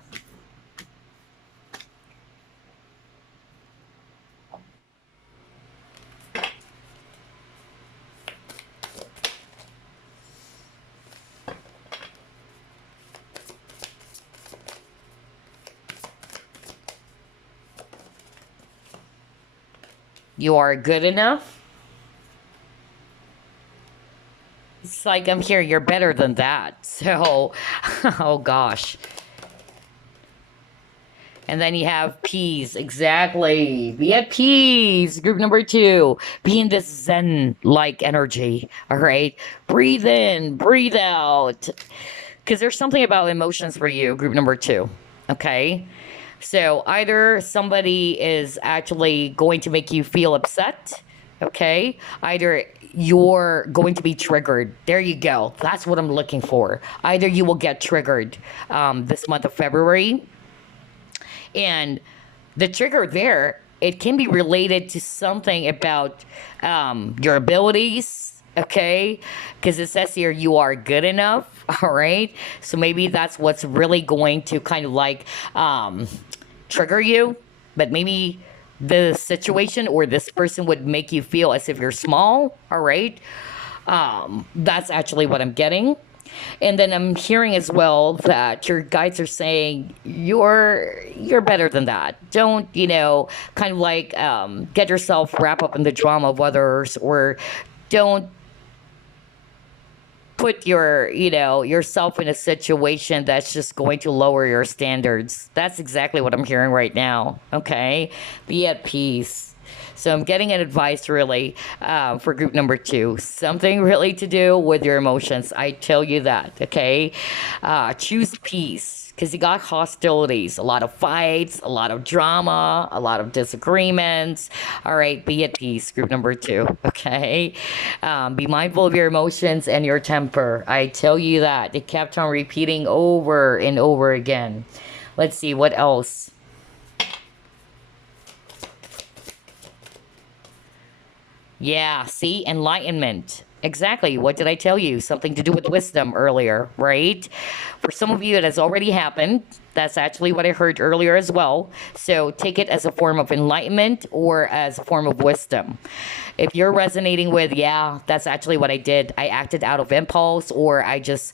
You are good enough. It's like I'm here, you're better than that. So, oh gosh. And then you have peace. Exactly. Be at peace. Group number 2. Be in this Zen-like energy. All right. Breathe in, breathe out. Because there's something about emotions for you, group number 2. Okay. So either somebody is actually going to make you feel upset. Okay. Either you're going to be triggered. There you go. That's what I'm looking for. Either you will get triggered this month of February. And the trigger there, it can be related to something about your abilities, okay? Because it says here you are good enough, all right? So maybe that's what's really going to kind of like trigger you. But maybe the situation or this person would make you feel as if you're small, all right? That's actually what I'm getting. And then I'm hearing as well that your guides are saying you're better than that. Don't kind of like get yourself wrapped up in the drama of others, or don't put yourself in a situation that's just going to lower your standards. That's exactly what I'm hearing right now. Okay, be at peace. So I'm getting an advice really for group number 2. Something really to do with your emotions. I tell you that, okay? Choose peace, because you got hostilities, a lot of fights, a lot of drama, a lot of disagreements. All right, be at peace, group number 2, okay? Be mindful of your emotions and your temper. I tell you that. It kept on repeating over and over again. Let's see, what else? Yeah, see, enlightenment. Exactly. What did I tell you? Something to do with wisdom earlier, right? For some of you, it has already happened. That's actually what I heard earlier as well. So take it as a form of enlightenment or as a form of wisdom. If you're resonating with, yeah, that's actually what I did. I acted out of impulse, or I just,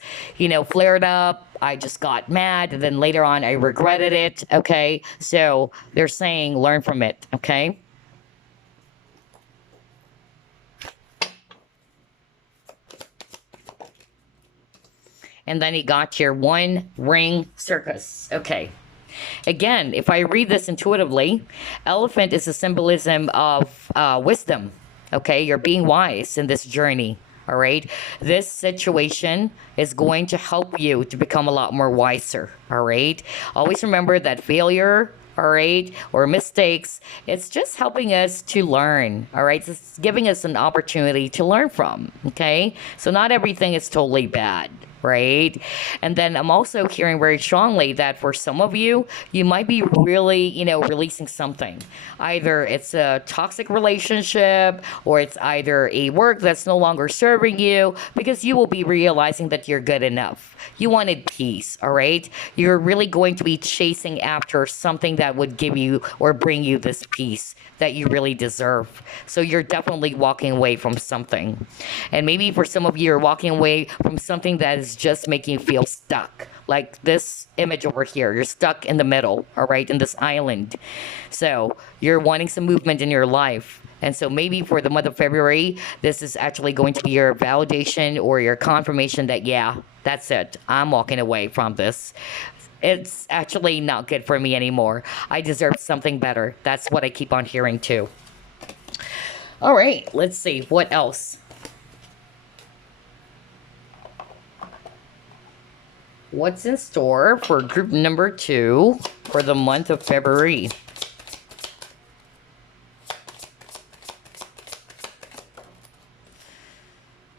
flared up. I just got mad, and then later on I regretted it. Okay. So they're saying learn from it. Okay. And then he got your 1 ring circus. Okay. Again, if I read this intuitively, elephant is a symbolism of wisdom. Okay, you're being wise in this journey. All right, this situation is going to help you to become a lot more wiser. All right, always remember that failure, all right, or mistakes, it's just helping us to learn. All right, it's giving us an opportunity to learn from. Okay, so not everything is totally bad, right? And then I'm also hearing very strongly that for some of you, you might be really, releasing something. Either it's a toxic relationship, or it's either a work that's no longer serving you, because you will be realizing that you're good enough. You wanted peace, all right? You're really going to be chasing after something that would give you or bring you this peace that you really deserve. So you're definitely walking away from something. And maybe for some of you, you're walking away from something that is just making you feel stuck. Like this image over here, you're stuck in the middle, all right, in this island. So you're wanting some movement in your life. And so maybe for the month of February, this is actually going to be your validation or your confirmation that, yeah, that's it. I'm walking away from this. It's actually not good for me anymore. I deserve something better. That's what I keep on hearing too. All right, let's see. What else? What's in store for group number 2 for the month of February?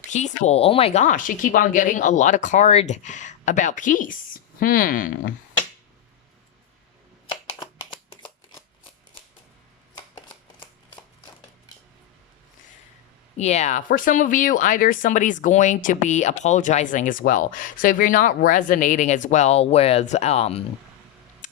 Peace peaceful. Oh my gosh, you keep on getting a lot of card about peace. Yeah, for some of you, either somebody's going to be apologizing as well. So if you're not resonating as well with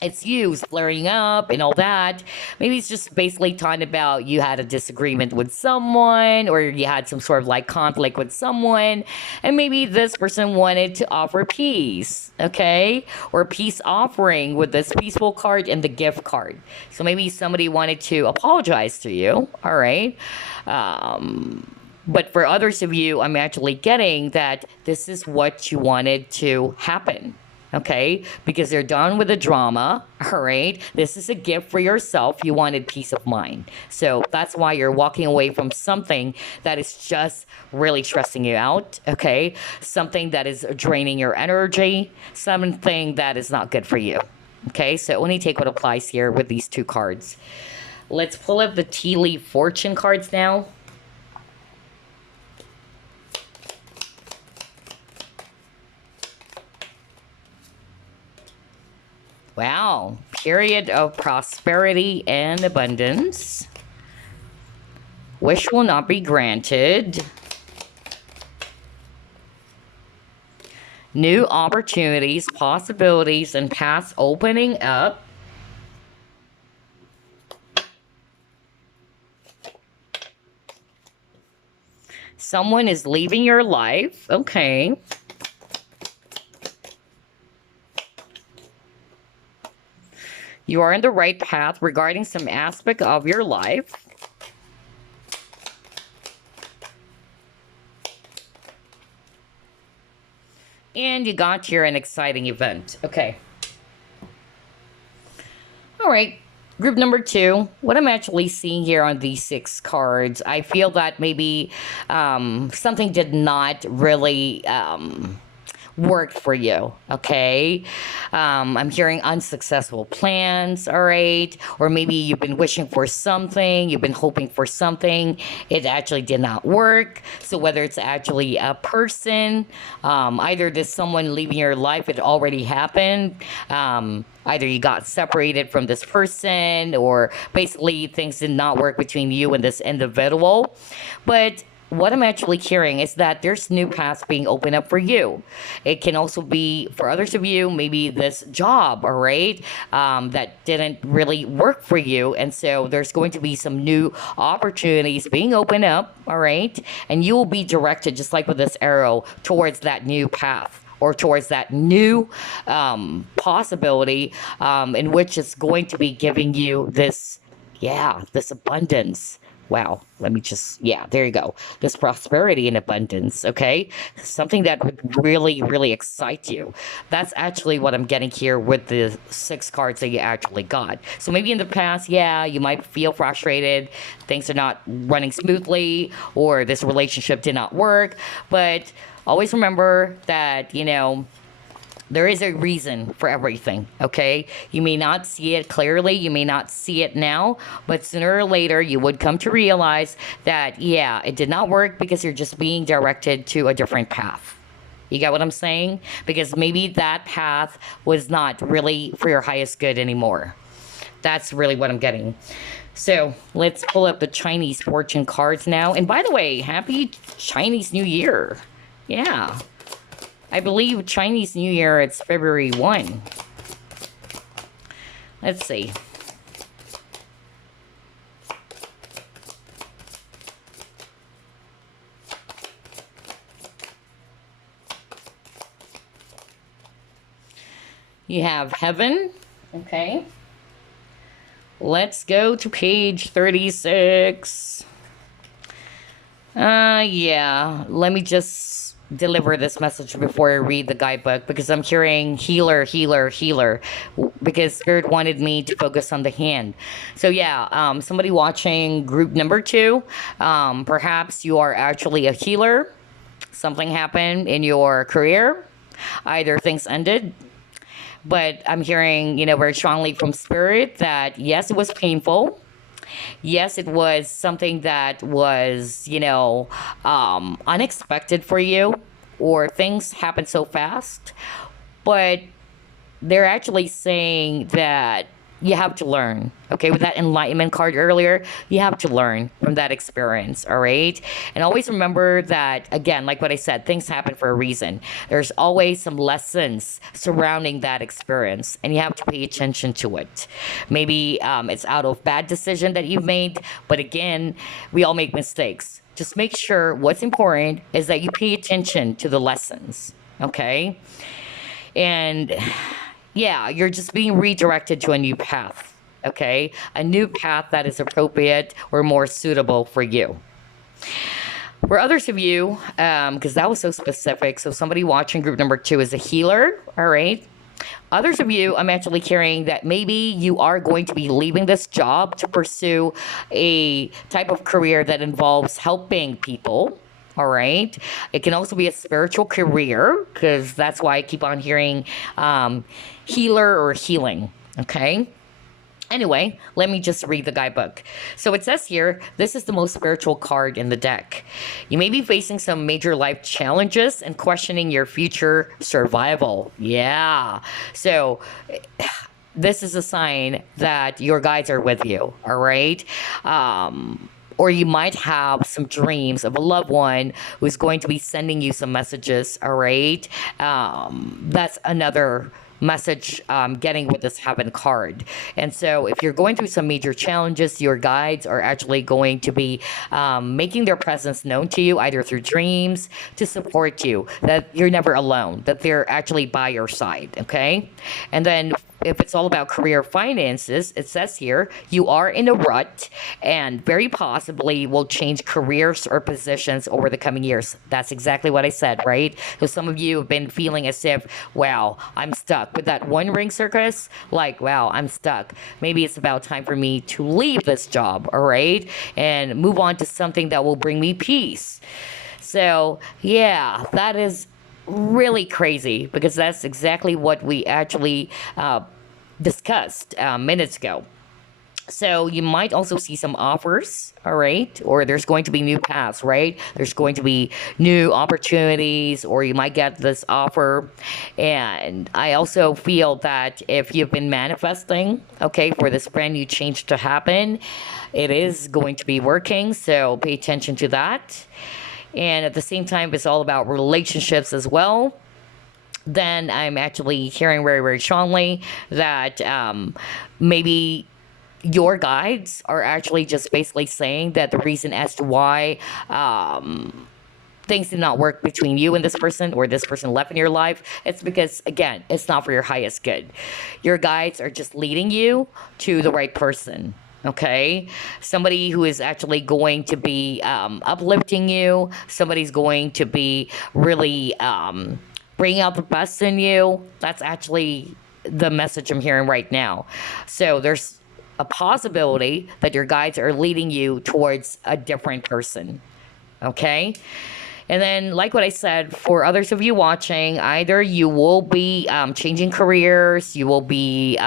it's you flaring up and all that. Maybe it's just basically talking about you had a disagreement with someone or you had some sort of like conflict with someone, and maybe this person wanted to offer peace, okay? Or peace offering with this peaceful card and the gift card. So maybe somebody wanted to apologize to you, all right? But for others of you, I'm actually getting that this is what you wanted to happen. Okay, because you're done with the drama, all right? This is a gift for yourself. You wanted peace of mind. So that's why you're walking away from something that is just really stressing you out, okay? Something that is draining your energy, something that is not good for you. Okay, so let me take what applies here with these two cards. Let's pull up the tea leaf fortune cards now. Wow, period of prosperity and abundance. Wish will not be granted. New opportunities, possibilities, and paths opening up. Someone is leaving your life. Okay. You are on the right path regarding some aspect of your life. And you got here an exciting event. Okay. All right. Group number 2. What I'm actually seeing here on these 6 cards, I feel that maybe something did not really worked for you, okay? I'm hearing unsuccessful plans, all right? Or maybe you've been wishing for something, you've been hoping for something, it actually did not work. So whether it's actually a person, either this someone leaving your life, it already happened, either you got separated from this person, or basically things did not work between you and this individual. But what I'm actually hearing is that there's new paths being opened up for you. It can also be for others of you, maybe this job, all right, that didn't really work for you. And so there's going to be some new opportunities being opened up, all right? And you will be directed, just like with this arrow, towards that new path, or towards that new possibility in which it's going to be giving you this, this abundance. Wow, let me just, there you go. This prosperity and abundance, okay? Something that would really, really excite you. That's actually what I'm getting here with the 6 cards that you actually got. So maybe in the past, you might feel frustrated. Things are not running smoothly, or this relationship did not work. But always remember that, there is a reason for everything, okay? You may not see it clearly, you may not see it now, but sooner or later you would come to realize that, it did not work because you're just being directed to a different path. You get what I'm saying? Because maybe that path was not really for your highest good anymore. That's really what I'm getting. So let's pull up the Chinese fortune cards now. And by the way, happy Chinese New Year. Yeah. I believe Chinese New Year, it's February 1. Let's see. You have heaven. Okay. Let's go to page 36. Let me just deliver this message before I read the guidebook, because I'm hearing healer, healer, healer, because Spirit wanted me to focus on the hand. So somebody watching group number 2, perhaps you are actually a healer. Something happened in your career. Either things ended, but I'm hearing, very strongly from Spirit that yes, it was painful. Yes, it was something that was, unexpected for you, or things happen so fast, but they're actually saying that you have to learn. Okay, with that enlightenment card earlier, you have to learn from that experience. All right, and always remember that, again, like what I said, things happen for a reason. There's always some lessons surrounding that experience, and you have to pay attention to it. Maybe it's out of bad decision that you've made, but again, we all make mistakes. Just make sure what's important is that you pay attention to the lessons. Okay, and yeah, you're just being redirected to a new path. Okay, a new path that is appropriate or more suitable for you. For others of you, because that was so specific, so somebody watching group number 2 is a healer. All right, others of you, I'm actually hearing that maybe you are going to be leaving this job to pursue a type of career that involves helping people. All right. It can also be a spiritual career, because that's why I keep on hearing healer or healing. Okay. Anyway, let me just read the guidebook. So it says here, this is the most spiritual card in the deck. You may be facing some major life challenges and questioning your future survival. Yeah. So this is a sign that your guides are with you. All right. Or you might have some dreams of a loved one who's going to be sending you some messages. All right. That's another message getting with this heaven card. And so if you're going through some major challenges, your guides are actually going to be making their presence known to you, either through dreams, to support you, that you're never alone, that they're actually by your side. Okay. And then if it's all about career finances, it says here, you are in a rut and very possibly will change careers or positions over the coming years. That's exactly what I said, right? So some of you have been feeling as if, wow, I'm stuck with that one ring circus. Like, wow, I'm stuck. Maybe it's about time for me to leave this job, all right? And move on to something that will bring me peace. So, yeah, that is really crazy, because that's exactly what we actually discussed minutes ago. So you might also see some offers, all right? Or there's going to be new paths, right? There's going to be new opportunities, or you might get this offer. And I also feel that if you've been manifesting, okay, for this brand new change to happen, it is going to be working. So pay attention to that. And at the same time, it's all about relationships as well. Then I'm actually hearing very, very strongly that maybe your guides are actually just basically saying that the reason as to why things did not work between you and this person, or this person left in your life, it's because, again, it's not for your highest good. Your guides are just leading you to the right person. Okay, somebody who is actually going to be uplifting you, somebody's going to be really bringing out the best in you. That's actually the message I'm hearing right now. So there's a possibility that your guides are leading you towards a different person. Okay. And then, like what I said, for others of you watching, either you will be changing careers, you will be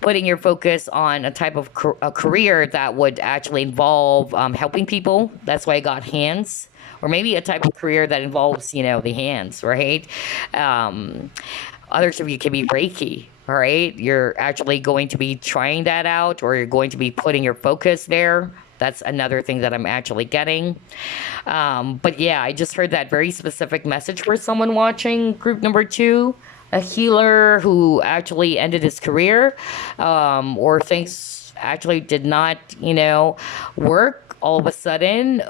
putting your focus on a type of a career that would actually involve helping people. That's why I got hands. Or maybe a type of career that involves, the hands, right? Others of you can be Reiki, all right? You're actually going to be trying that out, or you're going to be putting your focus there. That's another thing that I'm actually getting. But yeah, I just heard that very specific message for someone watching group number 2. A healer who actually ended his career, or things actually did not, work all of a sudden.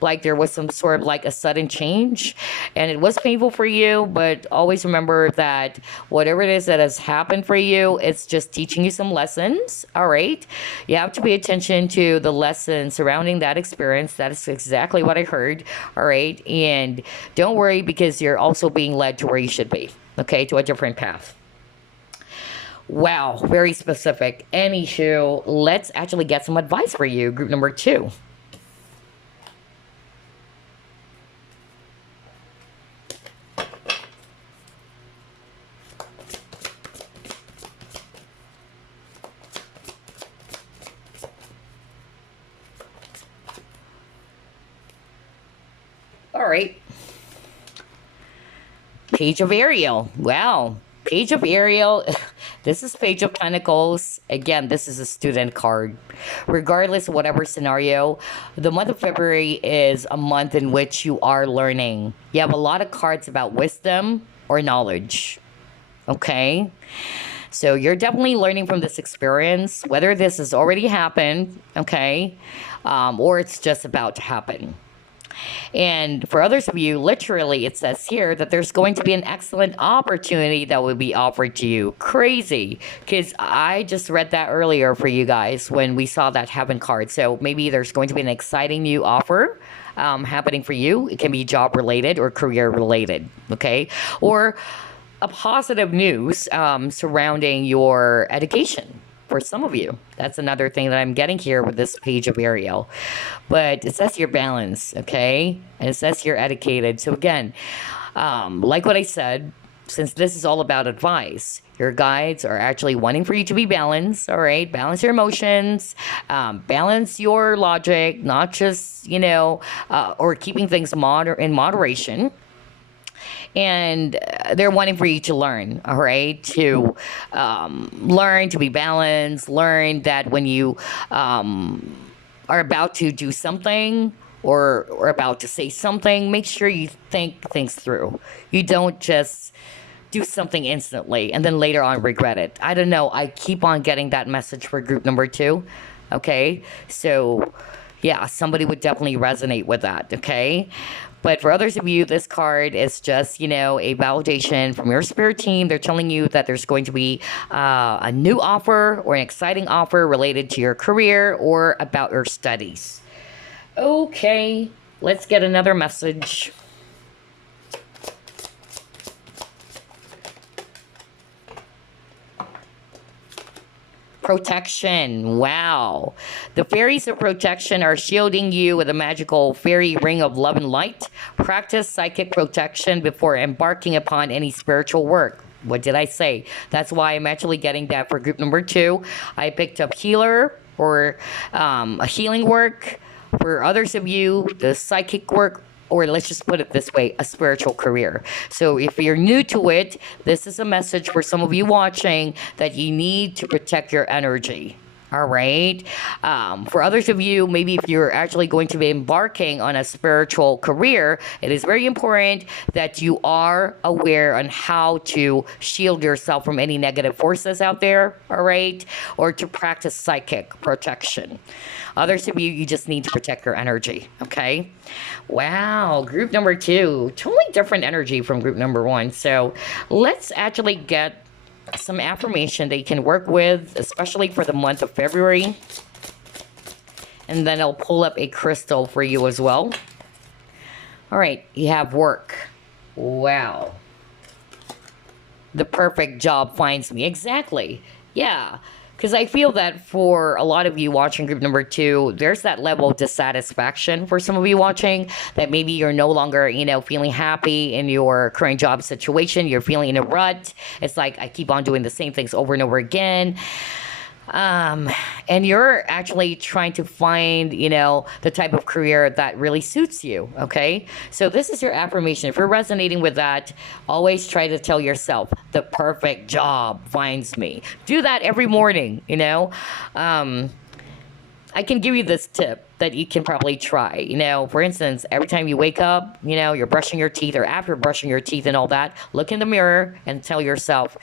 Like there was some sort of like a sudden change, and it was painful for you, but always remember that whatever it is that has happened for you, it's just teaching you some lessons. All right. You have to pay attention to the lessons surrounding that experience. That is exactly what I heard. All right. And don't worry, because you're also being led to where you should be. Okay, to a different path. Wow, very specific. Anywho, let's actually get some advice for you, group number 2. right. Page of Ariel. Wow. Page of Ariel. This is Page of Pentacles. Again, this is a student card. Regardless of whatever scenario, the month of February is a month in which you are learning. You have a lot of cards about wisdom or knowledge. Okay? So you're definitely learning from this experience, whether this has already happened, okay, or it's just about to happen. And for others of you, literally, it says here that there's going to be an excellent opportunity that will be offered to you. Crazy. Because I just read that earlier for you guys when we saw that Heaven card. So maybe there's going to be an exciting new offer happening for you. It can be job related or career related. Okay. Or a positive news surrounding your education for some of you. That's another thing that I'm getting here with this Page of Ariel. But it says you're balanced, okay? And it says you're educated. So again, like what I said, since this is all about advice, your guides are actually wanting for you to be balanced, all right? Balance your emotions, balance your logic, not just, or keeping things in moderation. And they're wanting for you to learn, all right, to learn to be balanced, learn that when you are about to do something or about to say something, make sure you think things through. You don't just do something instantly and then later on regret it. I don't know, I keep on getting that message for group number 2. Okay, so yeah, somebody would definitely resonate with that. Okay, but for others of you, this card is just, a validation from your spirit team. They're telling you that there's going to be a new offer or an exciting offer related to your career or about your studies. Okay, let's get another message. Protection. Wow. The fairies of protection are shielding you with a magical fairy ring of love and light. Practice psychic protection before embarking upon any spiritual work. What did I say? That's why I'm actually getting that for group number 2. I picked up healer or a healing work. For others of you, the psychic work, or let's just put it this way, a spiritual career. So if you're new to it, this is a message for some of you watching that you need to protect your energy. All right. For others of you, maybe if you're actually going to be embarking on a spiritual career, it is very important that you are aware on how to shield yourself from any negative forces out there. All right. Or to practice psychic protection. Others of you, you just need to protect your energy. Okay. Wow. Group number 2, totally different energy from group number 1. So let's actually get some affirmation that you can work with, especially for the month of February. And then I'll pull up a crystal for you as well. All right, you have work. Wow. The perfect job finds me. Exactly. Yeah. Because I feel that for a lot of you watching group number 2, there's that level of dissatisfaction for some of you watching that maybe you're no longer, feeling happy in your current job situation. You're feeling in a rut. It's like I keep on doing the same things over and over again. And you're actually trying to find, the type of career that really suits you. Okay. So this is your affirmation. If you're resonating with that, always try to tell yourself the perfect job finds me. Do that every morning, I can give you this tip that you can probably try. For instance, every time you wake up, you're brushing your teeth or after brushing your teeth and all that, look in the mirror and tell yourself,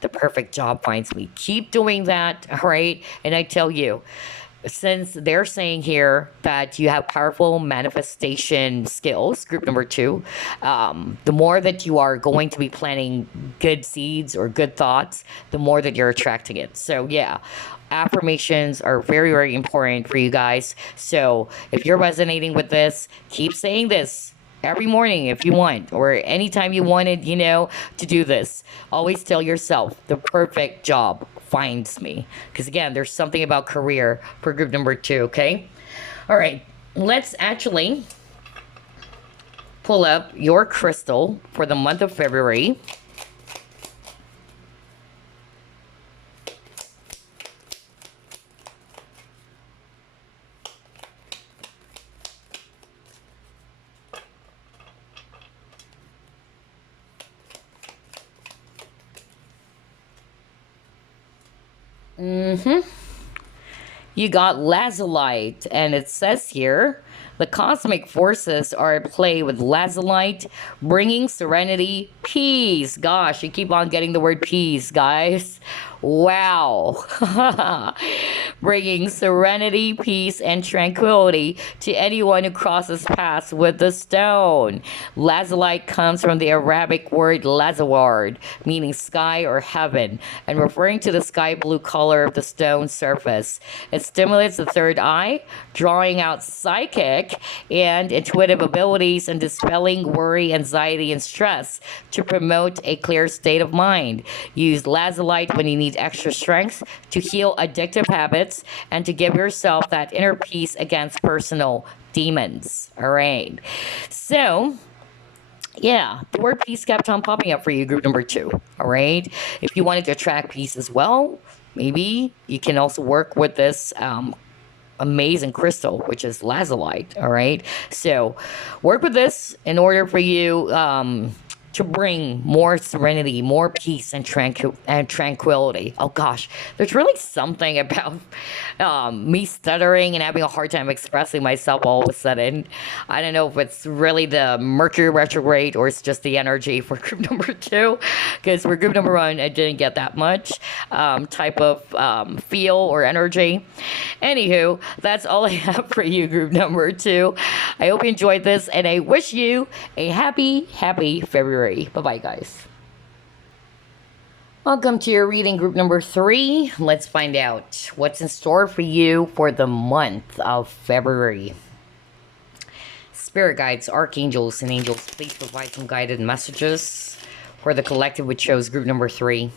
the perfect job finds me. Keep doing that, all right? And I tell you, since they're saying here that you have powerful manifestation skills, group number 2, the more that you are going to be planting good seeds or good thoughts, the more that you're attracting it. So yeah, affirmations are very, very important for you guys. So if you're resonating with this, keep saying this every morning if you want, or anytime you wanted, to do this. Always tell yourself, the perfect job finds me. Because again, there's something about career for group number 2, okay? All right, let's actually pull up your crystal for the month of February. You got lazulite, and it says here the cosmic forces are at play with lazulite, bringing serenity, peace. Gosh, you keep on getting the word peace, guys. Wow. Bringing serenity, peace, and tranquility to anyone who crosses paths with the stone. Lazulite comes from the Arabic word lazaward, meaning sky or heaven, and referring to the sky blue color of the stone surface. It stimulates the third eye, drawing out psychic and intuitive abilities and dispelling worry, anxiety, and stress to promote a clear state of mind. Use lazulite when you need extra strength to heal addictive habits and to give yourself that inner peace against personal demons. All right. So, yeah, the word peace kept on popping up for you, group number 2. All right. If you wanted to attract peace as well, maybe you can also work with this amazing crystal, which is lazulite. All right. So, work with this in order for you to bring more serenity, more peace, and tranquility. Oh gosh, there's really something about me stuttering and having a hard time expressing myself all of a sudden. I don't know if it's really the Mercury retrograde or it's just the energy for group number 2, because for group number 1, I didn't get that much type of feel or energy. Anywho, that's all I have for you, group number 2. I hope you enjoyed this, and I wish you a happy February. Bye-bye, guys. Welcome to your reading, group number 3. Let's find out what's in store for you for the month of February. Spirit guides, archangels, and angels, please provide some guided messages for the collective, which shows group number 3.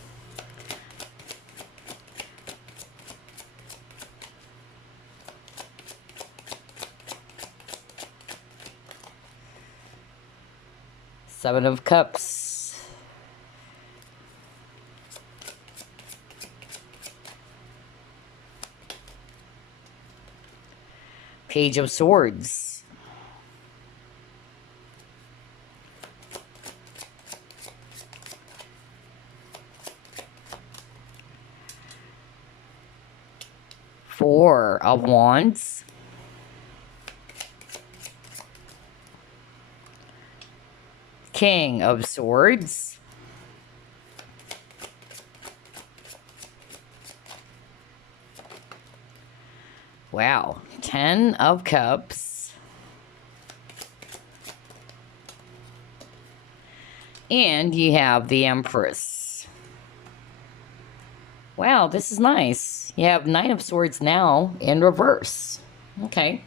Seven of Cups. Page of Swords. Four of Wands. King of Swords. Wow. 10 of Cups. And you have the Empress. Wow, this is nice. You have 9 of Swords now in reverse. Okay.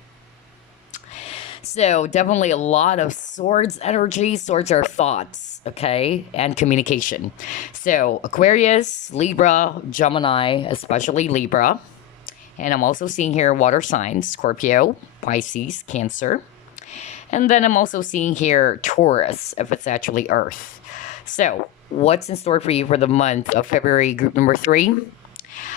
So definitely a lot of swords energy. Swords are thoughts, okay, and communication. So Aquarius, Libra, Gemini, especially Libra. And I'm also seeing here water signs, Scorpio, Pisces, Cancer. And then I'm also seeing here Taurus, if it's actually Earth. So what's in store for you for the month of February, group number 3?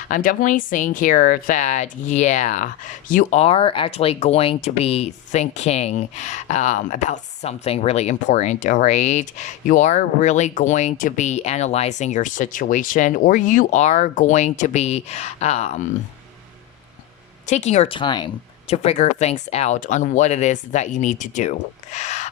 I'm definitely seeing here that, yeah, you are actually going to be thinking about something really important, all right? You are really going to be analyzing your situation, or you are going to be taking your time to figure things out on what it is that you need to do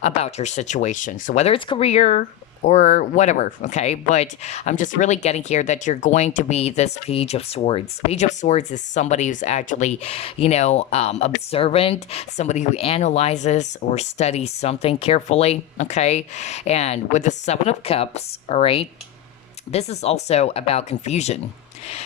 about your situation. So whether it's career or whatever, okay? But I'm just really getting here that you're going to be this Page of Swords. Page of Swords is somebody who's actually, you know, observant, somebody who analyzes or studies something carefully, okay? And with the 7 of Cups, all right, this is also about confusion.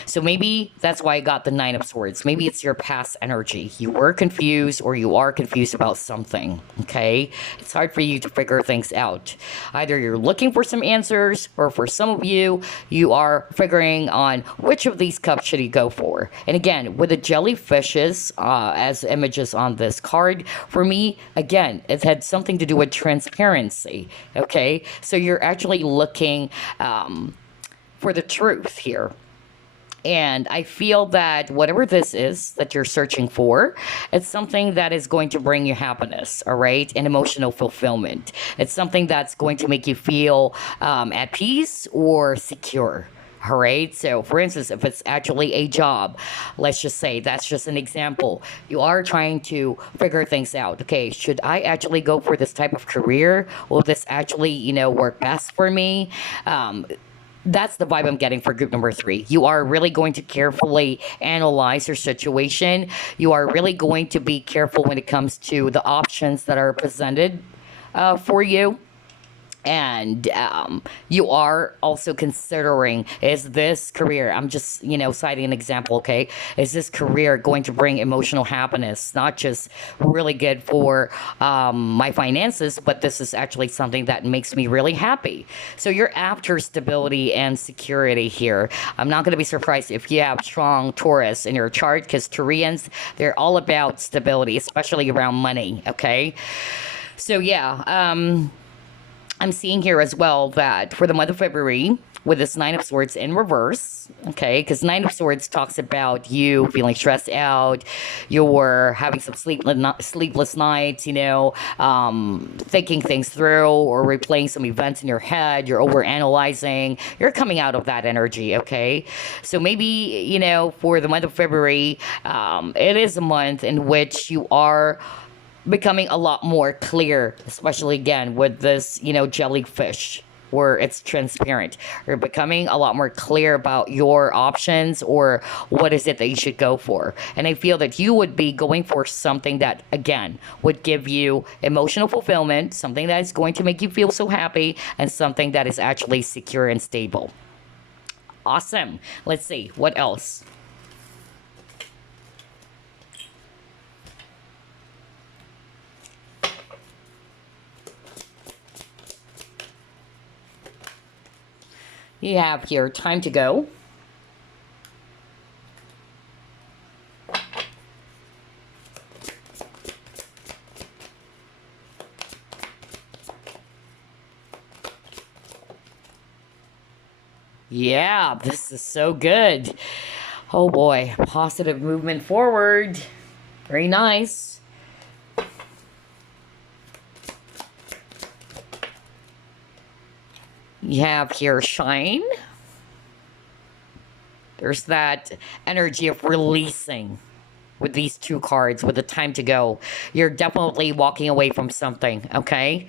So maybe that's why I got the 9 of Swords. Maybe it's your past energy. You were confused, or you are confused about something, okay? It's hard for you to figure things out. Either you're looking for some answers, or for some of you, you are figuring on which of these cups should you go for. And again, with the jellyfishes as images on this card, for me, again, it had something to do with transparency, okay? So you're actually looking for the truth here. And I feel that whatever this is that you're searching for, it's something that is going to bring you happiness, all right, and emotional fulfillment. It's something that's going to make you feel at peace or secure, All right. So, for instance, if it's actually a job, let's just say that's just an example. You are trying to figure things out. Okay, should I actually go for this type of career? Will this actually, work best for me? Um, that's the vibe I'm getting for group number three. You are really going to carefully analyze your situation. You are really going to be careful when it comes to the options that are presented for you. And you are also considering, is this career, I'm just citing an example, okay, is this career going to bring emotional happiness, not just really good for my finances, but this is actually something that makes me really happy. So you're after stability and security here. I'm not going to be surprised if you have strong Taurus in your chart, because Taurians, they're all about stability, especially around money, okay. So yeah, I'm seeing here as well that for the month of February, with this Nine of Swords in reverse, okay, because Nine of Swords talks about you feeling stressed out, you're having some sleepless nights, thinking things through or replaying some events in your head, you're over analyzing, you're coming out of that energy, okay? So maybe, for the month of February, it is a month in which you are becoming a lot more clear, especially again with this, jellyfish where it's transparent. You're becoming a lot more clear about your options or what is it that you should go for. And I feel that you would be going for something that, again, would give you emotional fulfillment, something that is going to make you feel so happy, and something that is actually secure and stable. Awesome. Let's see, what else? You have here time to go. Yeah, this is so good. Oh boy, positive movement forward. Very nice. You have here shine. There's that energy of releasing with these two cards, with the time to go. You're definitely walking away from something, okay?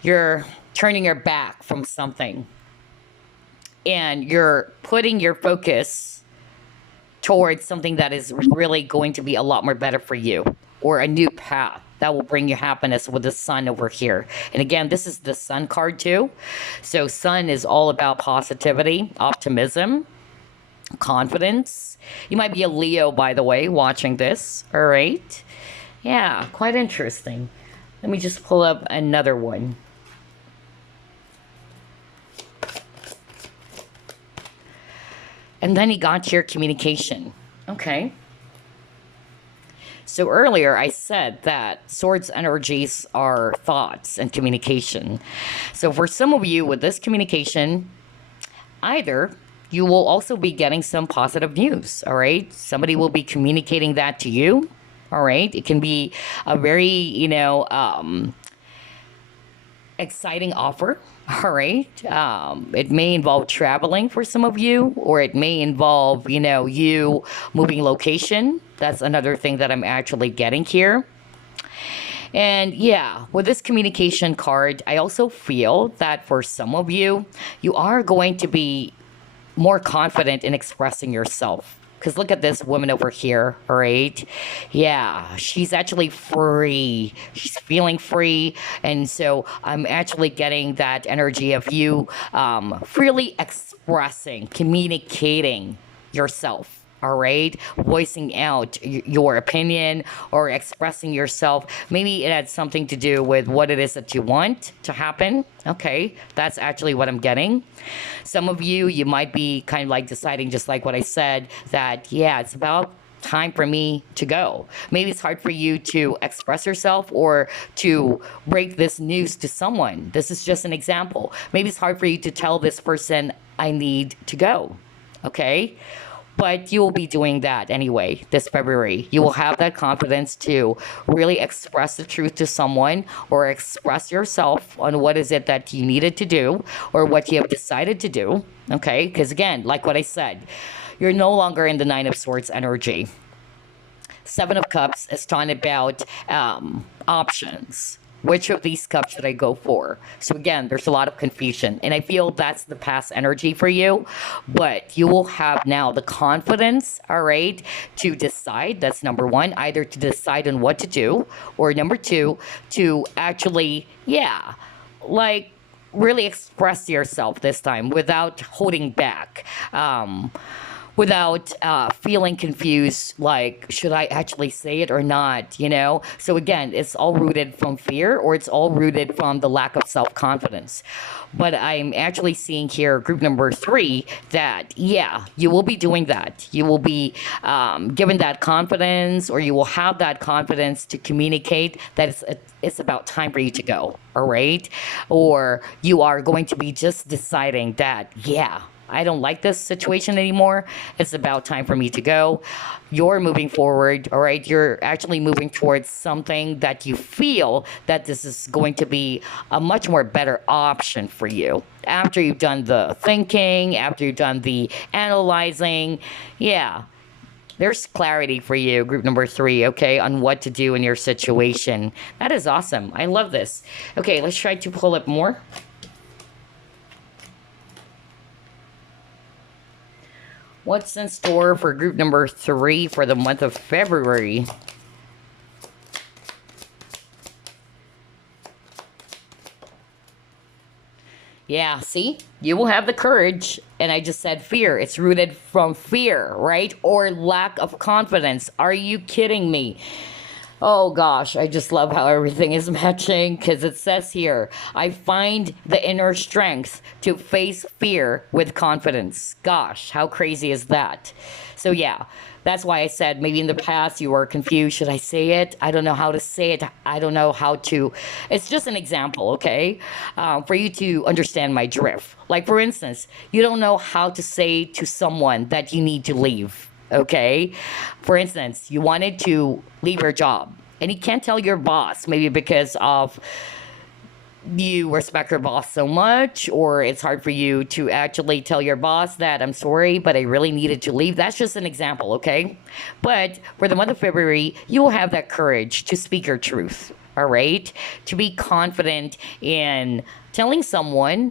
You're turning your back from something. And you're putting your focus towards something that is really going to be a lot more better for you, or a new path that will bring you happiness with the sun over here. And again, this is the sun card too. So sun is all about positivity, optimism, confidence. You might be a Leo, by the way, watching this. All right. Yeah, quite interesting. Let me just pull up another one. And then you got your communication. Okay. So earlier I said that swords energies are thoughts and communication. So for some of you with this communication, either you will also be getting some positive news, all right? Somebody will be communicating that to you, all right? It can be a very, exciting offer, all right? It may involve traveling for some of you, or it may involve, you moving location. That's another thing that I'm actually getting here. And yeah, with this communication card, I also feel that for some of you, you are going to be more confident in expressing yourself. Because look at this woman over here, all right? Yeah, she's actually free. She's feeling free. And so I'm actually getting that energy of you freely expressing, communicating yourself. All right, voicing out your opinion or expressing yourself. Maybe it had something to do with what it is that you want to happen. Okay, that's actually what I'm getting. Some of you, you might be kind of like deciding, just like what I said, that yeah, it's about time for me to go. Maybe it's hard for you to express yourself or to break this news to someone. This is just an example. Maybe it's hard for you to tell this person, I need to go. Okay. But you will be doing that anyway this February. You will have that confidence to really express the truth to someone, or express yourself on what is it that you needed to do or what you have decided to do. Okay? Because again, like what I said, you're no longer in the Nine of Swords energy. Seven of Cups is talking about options. Which of these cups should I go for? So again, there's a lot of confusion, and I feel that's the past energy for you. But you will have now the confidence, all right, to decide. That's number one, either to decide on what to do, or number two, to actually, yeah, like really express yourself this time without holding back. Without feeling confused, like, should I actually say it or not, you know? So again, it's all rooted from fear, or it's all rooted from the lack of self-confidence. But I'm actually seeing here, group number 3, that, yeah, you will be doing that. You will be given that confidence, or you will have that confidence to communicate that it's about time for you to go, all right? Or you are going to be just deciding that, yeah, I don't like this situation anymore. It's about time for me to go. You're moving forward, all right? You're actually moving towards something that you feel that this is going to be a much more better option for you. After you've done the thinking, after you've done the analyzing, yeah, there's clarity for you, group number 3, okay, on what to do in your situation. That is awesome. I love this. Okay, let's try to pull up more. What's in store for group number 3 for the month of February? Yeah, see? You will have the courage. And I just said fear. It's rooted from fear, right? Or lack of confidence. Are you kidding me? Oh gosh, I just love how everything is matching, because it says here, I find the inner strength to face fear with confidence. Gosh, how crazy is that? So yeah, that's why I said maybe in the past you were confused. Should I say it? I don't know how to say it. I don't know how to. It's just an example, okay? For you to understand my drift. Like for instance, you don't know how to say to someone that you need to leave. Okay, for instance, you wanted to leave your job and you can't tell your boss, maybe because of you respect your boss so much, or it's hard for you to actually tell your boss that I'm sorry, but I really needed to leave. That's just an example, okay? But for the month of February, you will have that courage to speak your truth, all right? To be confident in telling someone,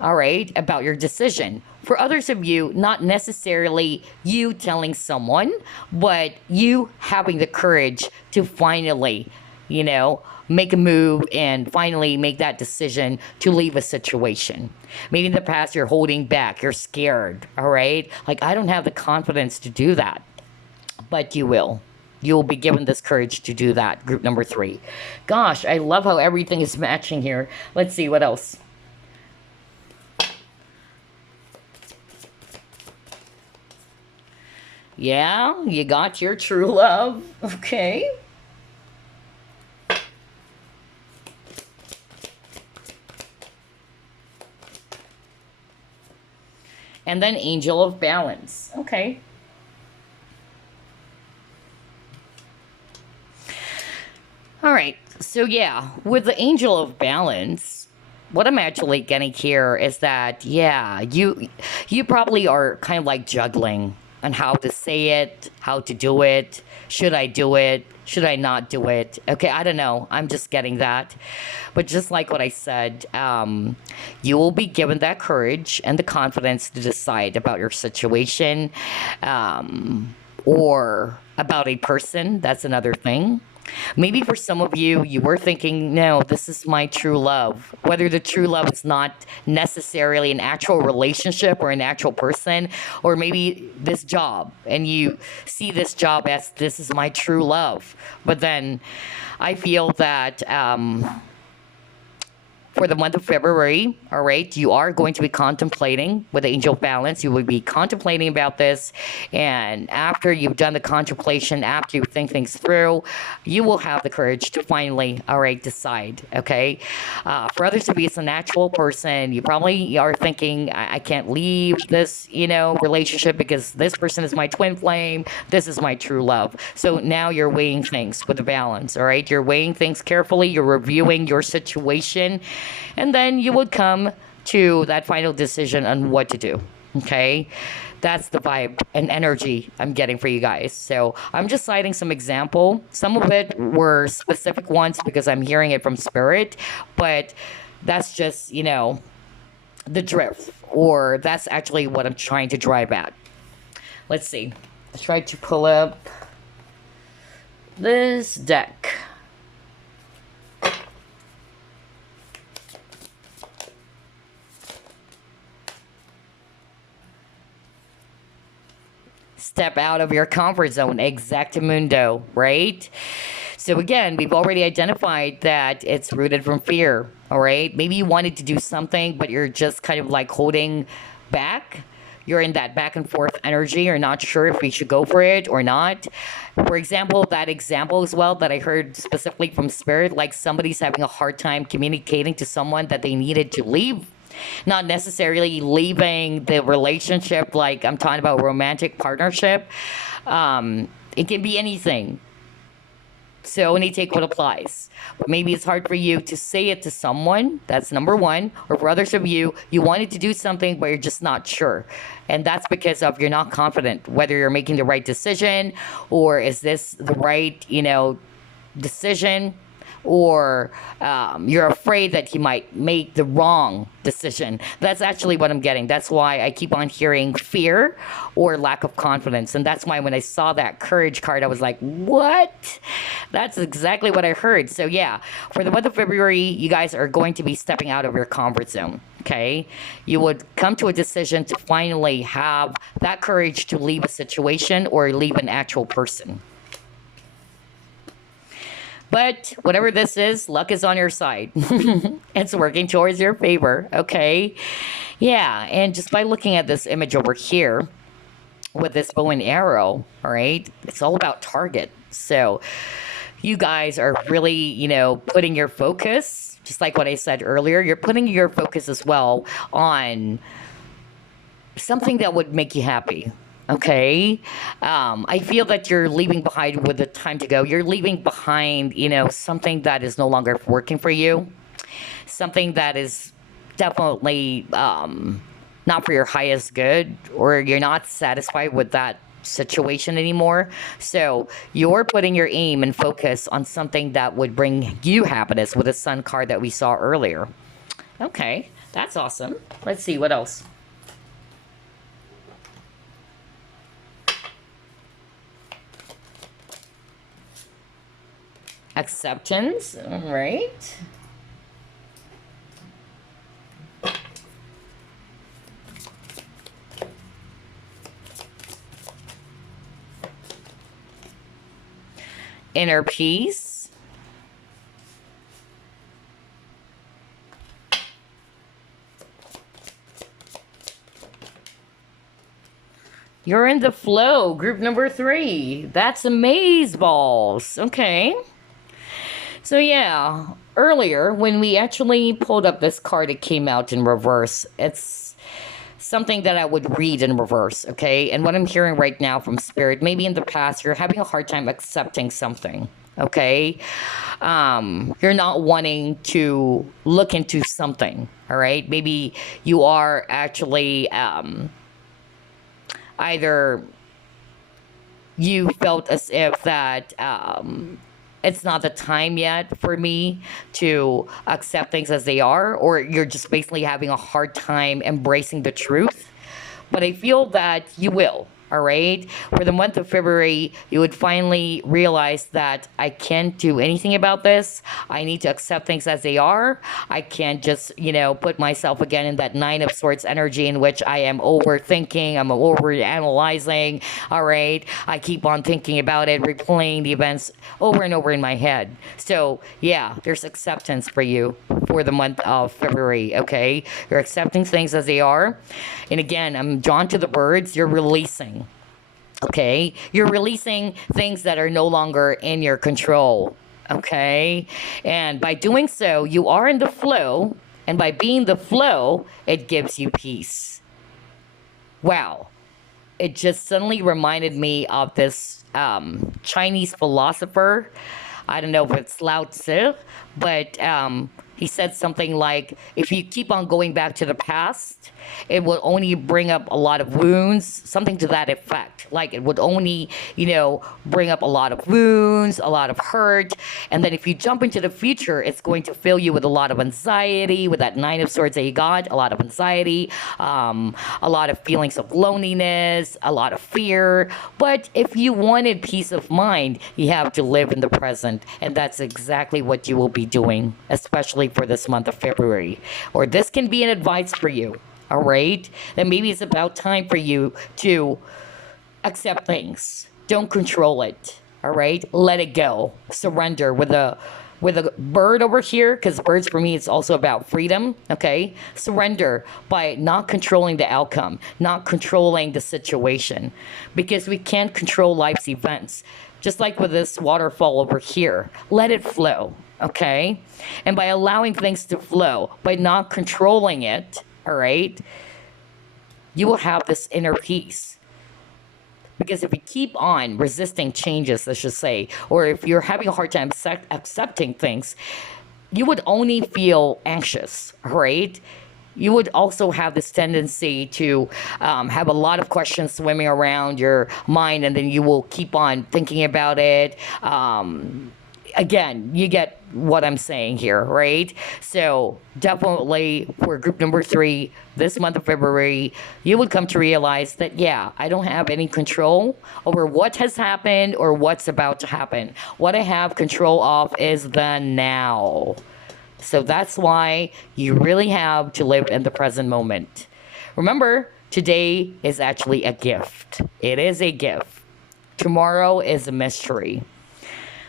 all right, about your decision. For others of you, not necessarily you telling someone, but you having the courage to finally, you know, make a move and finally make that decision to leave a situation. Maybe in the past you're holding back, you're scared, all right? Like, I don't have the confidence to do that, but you will. You'll be given this courage to do that, group number 3. Gosh, I love how everything is matching here. Let's see what else. Yeah, you got your true love. Okay. And then Angel of Balance. Okay. All right. So yeah, with the Angel of Balance, what I'm actually getting here is that, yeah, you probably are kind of like juggling on how to say it, how to do it. Should I do it? Should I not do it? Okay, I don't know. I'm just getting that. But just like what I said, you will be given that courage and the confidence to decide about your situation, or about a person. That's another thing. Maybe for some of you, you were thinking, no, this is my true love. Whether the true love is not necessarily an actual relationship or an actual person, or maybe this job, and you see this job as this is my true love. But then I feel that for the month of February, all right, you are going to be contemplating with the angel balance. You will be contemplating about this. And after you've done the contemplation, after you think things through, you will have the courage to finally, all right, decide. Okay. For others to be, it's a natural person. You probably are thinking, I can't leave this, relationship because this person is my twin flame. This is my true love. So now you're weighing things with a balance. All right. You're weighing things carefully. You're reviewing your situation. And then you would come to that final decision on what to do. Okay. That's the vibe and energy I'm getting for you guys. So I'm just citing some example. Some of it were specific ones because I'm hearing it from spirit, but that's just, the drift, or that's actually what I'm trying to drive at. Let's see. Let's try to pull up this deck. Step out of your comfort zone, exactamundo, right? So again, we've already identified that it's rooted from fear, all right? Maybe you wanted to do something, but you're just kind of like holding back. You're in that back and forth energy. You're not sure if we should go for it or not. For example, that example as well that I heard specifically from spirit, like somebody's having a hard time communicating to someone that they needed to leave. Not necessarily leaving the relationship, like I'm talking about romantic partnership. It can be anything. So only take what applies. But maybe it's hard for you to say it to someone. That's number one. Or for others of you, you wanted to do something, but you're just not sure. And that's because of you're not confident whether you're making the right decision, or is this the right, decision, or you're afraid that he might make the wrong decision. That's actually what I'm getting. That's why I keep on hearing fear or lack of confidence. And that's why when I saw that courage card, I was like, what? That's exactly what I heard. So yeah, for the month of February, you guys are going to be stepping out of your comfort zone. Okay, you would come to a decision to finally have that courage to leave a situation or leave an actual person. But whatever this is, luck is on your side. It's working towards your favor, okay? Yeah, and just by looking at this image over here with this bow and arrow, all right, it's all about target. So you guys are really, putting your focus, just like what I said earlier, you're putting your focus as well on something that would make you happy. Okay. I feel that you're leaving behind with the time to go. You're leaving behind, something that is no longer working for you, something that is definitely not for your highest good, or you're not satisfied with that situation anymore. So you're putting your aim and focus on something that would bring you happiness with the sun card that we saw earlier. Okay. That's awesome. Let's see what else. Acceptance, all right. Inner peace. You're in the flow, group number 3. That's amaze balls. Okay. So yeah, earlier when we actually pulled up this card, it came out in reverse. It's something that I would read in reverse, okay? And what I'm hearing right now from spirit, maybe in the past you're having a hard time accepting something, okay? You're not wanting to look into something, all right? Maybe you are actually either you felt as if that it's not the time yet for me to accept things as they are, or you're just basically having a hard time embracing the truth. But I feel that you will. All right. For the month of February, you would finally realize that I can't do anything about this. I need to accept things as they are. I can't just, put myself again in that Nine of Swords energy in which I am overthinking, I'm over analyzing. All right. I keep on thinking about it, replaying the events over and over in my head. So, yeah, there's acceptance for you for the month of February. Okay. You're accepting things as they are. And again, I'm drawn to the birds. You're releasing. Okay? You're releasing things that are no longer in your control. Okay? And by doing so, you are in the flow. And by being the flow, it gives you peace. Wow. It just suddenly reminded me of this Chinese philosopher. I don't know if it's Lao Tzu, but he said something like, if you keep on going back to the past, it will only bring up a lot of wounds, something to that effect. Like it would only, bring up a lot of wounds, a lot of hurt. And then if you jump into the future, it's going to fill you with a lot of anxiety, with that Nine of Swords that you got, a lot of anxiety, a lot of feelings of loneliness, a lot of fear. But if you wanted peace of mind, you have to live in the present. And that's exactly what you will be doing, especially for this month of February. Or this can be an advice for you. All right? Then maybe it's about time for you to accept things. Don't control it. All right? Let it go. Surrender with a bird over here, because birds for me it's also about freedom. Okay? Surrender by not controlling the outcome, not controlling the situation. Because we can't control life's events. Just like with this waterfall over here. Let it flow. Okay? And by allowing things to flow, by not controlling it, all right, you will have this inner peace. Because if you keep on resisting changes, let's just say, or if you're having a hard time accepting things, you would only feel anxious, right? You would also have this tendency to have a lot of questions swimming around your mind, and then you will keep on thinking about it. Again, you get what I'm saying here, right? So definitely for group number 3, this month of February, you would come to realize that, yeah, I don't have any control over what has happened or what's about to happen. What I have control of is the now. So that's why you really have to live in the present moment. Remember, today is actually a gift. It is a gift. Tomorrow is a mystery.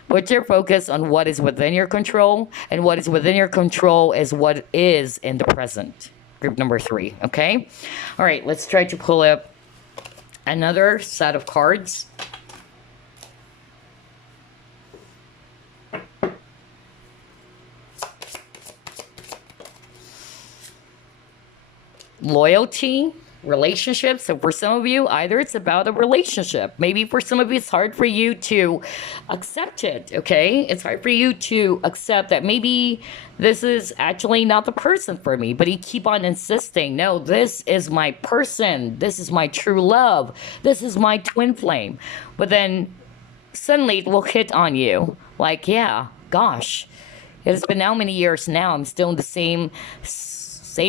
Put your focus on what is within your control, and what is within your control is what is in the present. Group number 3, okay? All right, let's try to pull up another set of cards. Loyalty, relationships. So for some of you, either it's about a relationship. Maybe for some of you, it's hard for you to accept it, okay? It's hard for you to accept that maybe this is actually not the person for me, but you keep on insisting, no, this is my person. This is my true love. This is my twin flame. But then suddenly it will hit on you. Like, yeah, gosh, it has been now many years now. I'm still in the same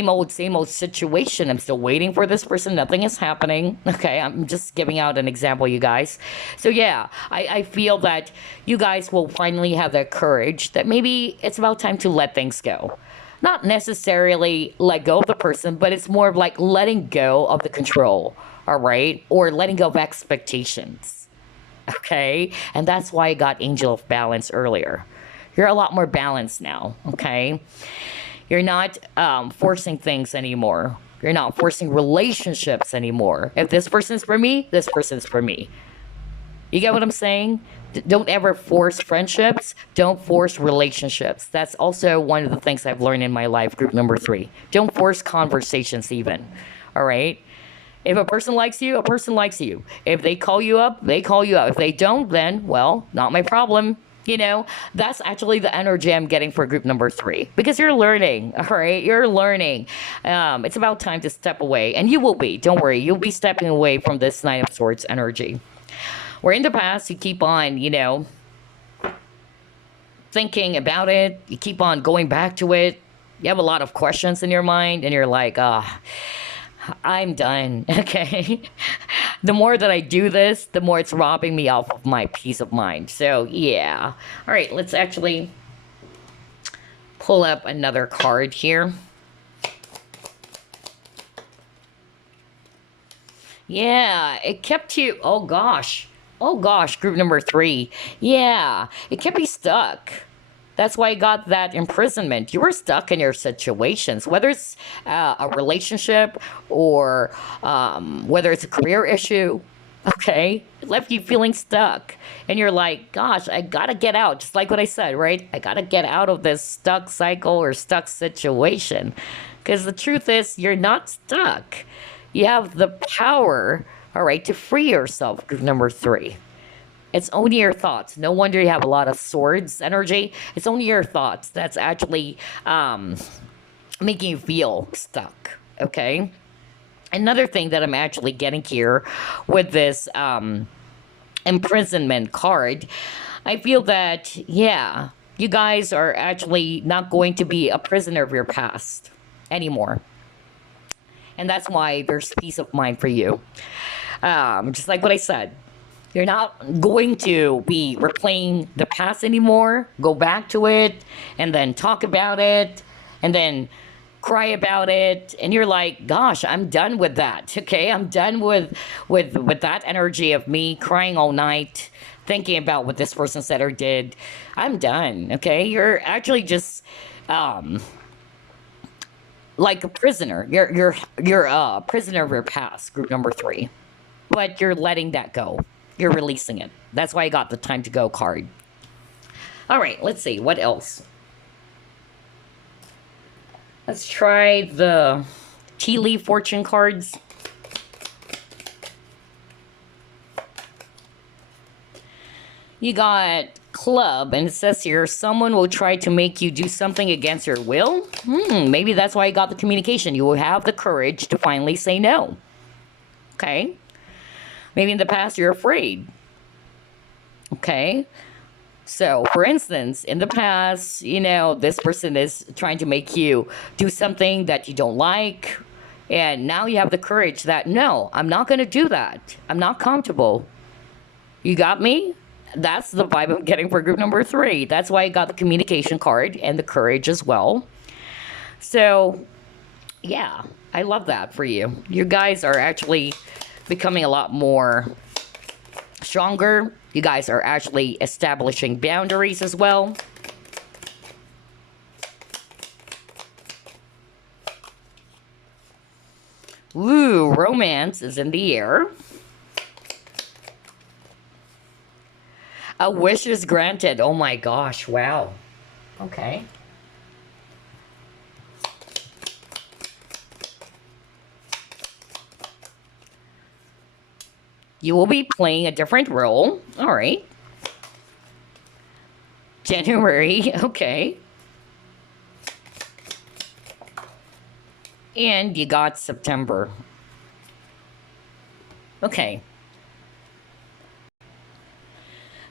old situation. I'm still waiting for this person. Nothing is happening. Okay, I'm just giving out an example, you guys. So yeah, I feel that you guys will finally have that courage that maybe it's about time to let things go. Not necessarily let go of the person, but it's more of like letting go of the control, all right? Or letting go of expectations, okay? And that's why I got Angel of Balance earlier. You're a lot more balanced now, okay? You're not forcing things anymore. You're not forcing relationships anymore. If this person's for me, this person's for me. You get what I'm saying? Don't ever force friendships. Don't force relationships. That's also one of the things I've learned in my life, group number 3. Don't force conversations even. All right? If a person likes you, a person likes you. If they call you up, they call you up. If they don't, then, well, not my problem. You know, that's actually the energy I'm getting for group number 3. Because you're learning, all right? You're learning. It's about time to step away. And you will be. Don't worry. You'll be stepping away from this Nine of Swords energy. Where in the past, you keep on, thinking about it. You keep on going back to it. You have a lot of questions in your mind. And you're like, I'm done, okay? The more that I do this, the more it's robbing me off of my peace of mind. So, yeah. All right, let's actually pull up another card here. Yeah, it kept you. Oh gosh. Oh gosh, group number 3. Yeah, it kept you stuck. That's why I got that imprisonment. You were stuck in your situations, whether it's a relationship or whether it's a career issue. Okay, it left you feeling stuck, and you're like, "Gosh, I gotta get out." Just like what I said, right? I gotta get out of this stuck cycle or stuck situation, because the truth is, you're not stuck. You have the power, all right, to free yourself. Group number 3. It's only your thoughts. No wonder you have a lot of swords energy. It's only your thoughts that's actually making you feel stuck. Okay. Another thing that I'm actually getting here with this imprisonment card, I feel that, yeah, you guys are actually not going to be a prisoner of your past anymore. And that's why there's peace of mind for you. Just like what I said, you're not going to be replaying the past anymore. Go back to it and then talk about it and then cry about it. And you're like, gosh, I'm done with that. Okay, I'm done with that energy of me crying all night, thinking about what this person said or did. I'm done. Okay, you're actually just like a prisoner. You're a prisoner of your past. Group number 3, but you're letting that go. You're releasing it. That's why I got the time to go card. All right, let's see. What else? Let's try the tea leaf fortune cards. You got club, and it says here, someone will try to make you do something against your will. Maybe that's why I got the communication. You will have the courage to finally say no. Okay. Maybe in the past you're afraid. Okay. So, for instance, in the past, this person is trying to make you do something that you don't like. And now you have the courage that, no, I'm not going to do that. I'm not comfortable. You got me? That's the vibe I'm getting for group number 3. That's why I got the communication card and the courage as well. So, yeah, I love that for you. You guys are actually becoming a lot more stronger. You guys are actually establishing boundaries as well. Ooh, romance is in the air. A wish is granted. Oh my gosh, wow. Okay. You will be playing a different role. All right. January, okay. And you got September. Okay.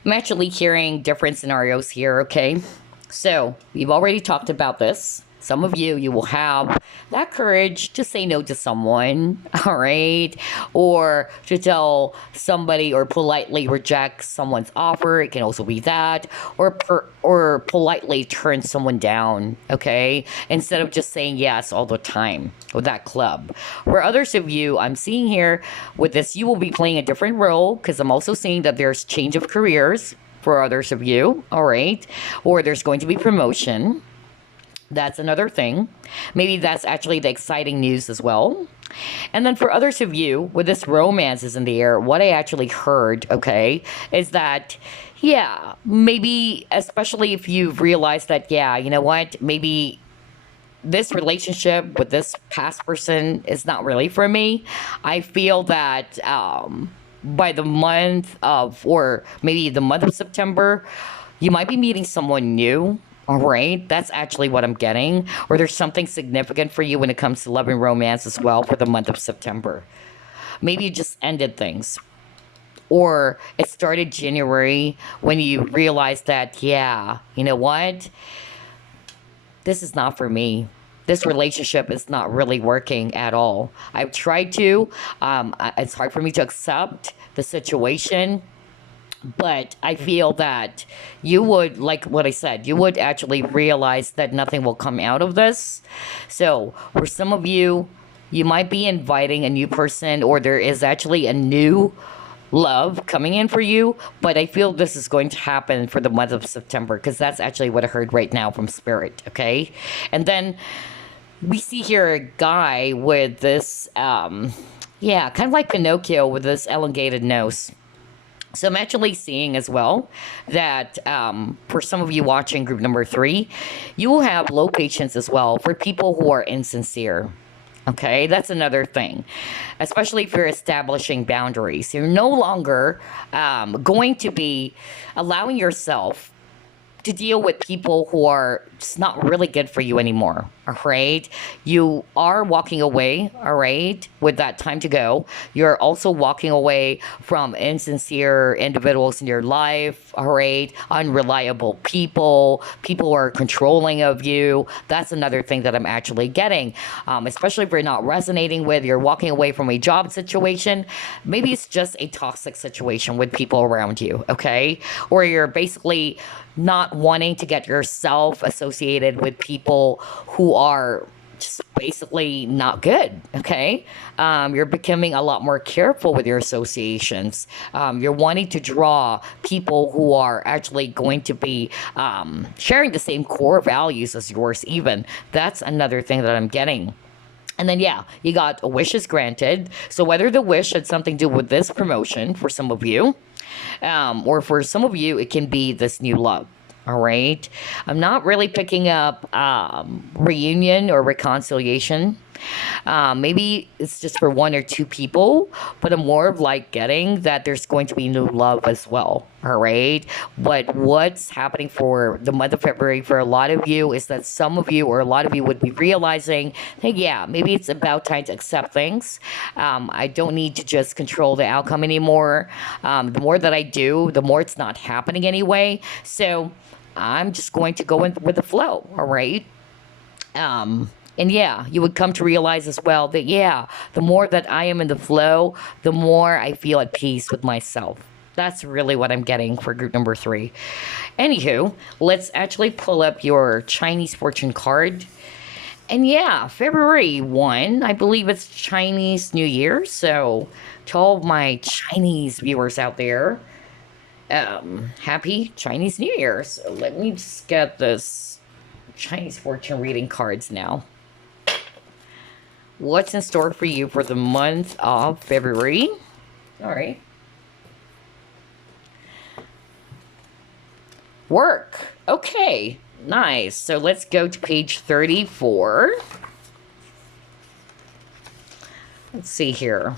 I'm actually hearing different scenarios here, okay? So, we've already talked about this. Some of you will have that courage to say no to someone, all right? Or to tell somebody or politely reject someone's offer. It can also be that. Or politely turn someone down, okay? Instead of just saying yes all the time with that club. For others of you, I'm seeing here with this, you will be playing a different role because I'm also seeing that there's change of careers for others of you, all right? Or there's going to be promotion. That's another thing. Maybe that's actually the exciting news as well. And then for others of you, with this romance is in the air, what I actually heard, okay, is that, yeah, maybe, especially if you've realized that, yeah, you know what, maybe this relationship with this past person is not really for me. I feel that by the month of, or maybe the month of September, you might be meeting someone new. All right, that's actually what I'm getting. Or there's something significant for you when it comes to love and romance as well for the month of September. Maybe you just ended things. Or it started January when you realized that, yeah, you know what? This is not for me. this relationship is not really working at all. I've tried to. It's hard for me to accept the situation, but I feel that you would, like what I said, you would actually realize that nothing will come out of this. So, for some of you, you might be inviting a new person, or there is actually a new love coming in for you, but I feel this is going to happen for the month of September because that's actually what I heard right now from Spirit, okay? And then we see here a guy with this, yeah, kind of like Pinocchio with this elongated nose. So I'm actually seeing as well that for some of you watching group number 3, you will have low patience as well for people who are insincere. Okay, that's another thing, especially if you're establishing boundaries. You're no longer going to be allowing yourself to deal with people who are just not really good for you anymore. All right. You are walking away. All right. With that time to go, you're also walking away from insincere individuals in your life. All right. Unreliable people, people who are controlling of you. That's another thing that I'm actually getting. Especially if you're not resonating with, you're walking away from a job situation. Maybe it's just a toxic situation with people around you. Okay. Or you're basically not wanting to get yourself associated with people who are just basically not good. Okay. You're becoming a lot more careful with your associations. You're wanting to draw people who are actually going to be sharing the same core values as yours, even. That's another thing that I'm getting. And then, yeah, you got a wish is granted. So whether the wish had something to do with this promotion for some of you, or for some of you, it can be this new love. All right. I'm not really picking up reunion or reconciliation. Maybe it's just for one or two people, but I'm more of like getting that there's going to be new love as well. All right. But what's happening for the month of February for a lot of you is that some of you or a lot of you would be realizing that, yeah, maybe it's about time to accept things. I don't need to just control the outcome anymore. The more that I do, the more it's not happening anyway. So I'm just going to go in with the flow. All right. And yeah, you would come to realize as well that, yeah, the more that I am in the flow, the more I feel at peace with myself. That's really what I'm getting for group number 3. Anywho, let's actually pull up your Chinese fortune card. And yeah, February 1, I believe it's Chinese New Year. So to all of my Chinese viewers out there, happy Chinese New Year. So let me just get this Chinese fortune reading cards now. What's in store for you for the month of February? All right. Work. Okay. Nice. So let's go to page 34. Let's see here.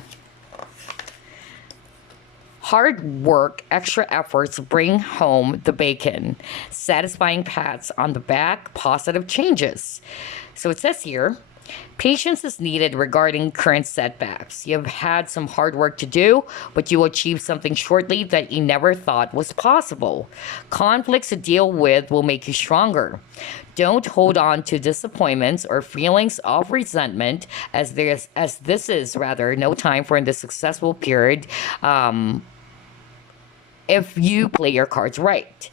Hard work, extra efforts bring home the bacon. Satisfying pats on the back, positive changes. So it says here, patience is needed regarding current setbacks. You have had some hard work to do, but you will achieve something shortly that you never thought was possible. Conflicts to deal with will make you stronger. Don't hold on to disappointments or feelings of resentment, as this is rather no time for the successful period. If you play your cards right.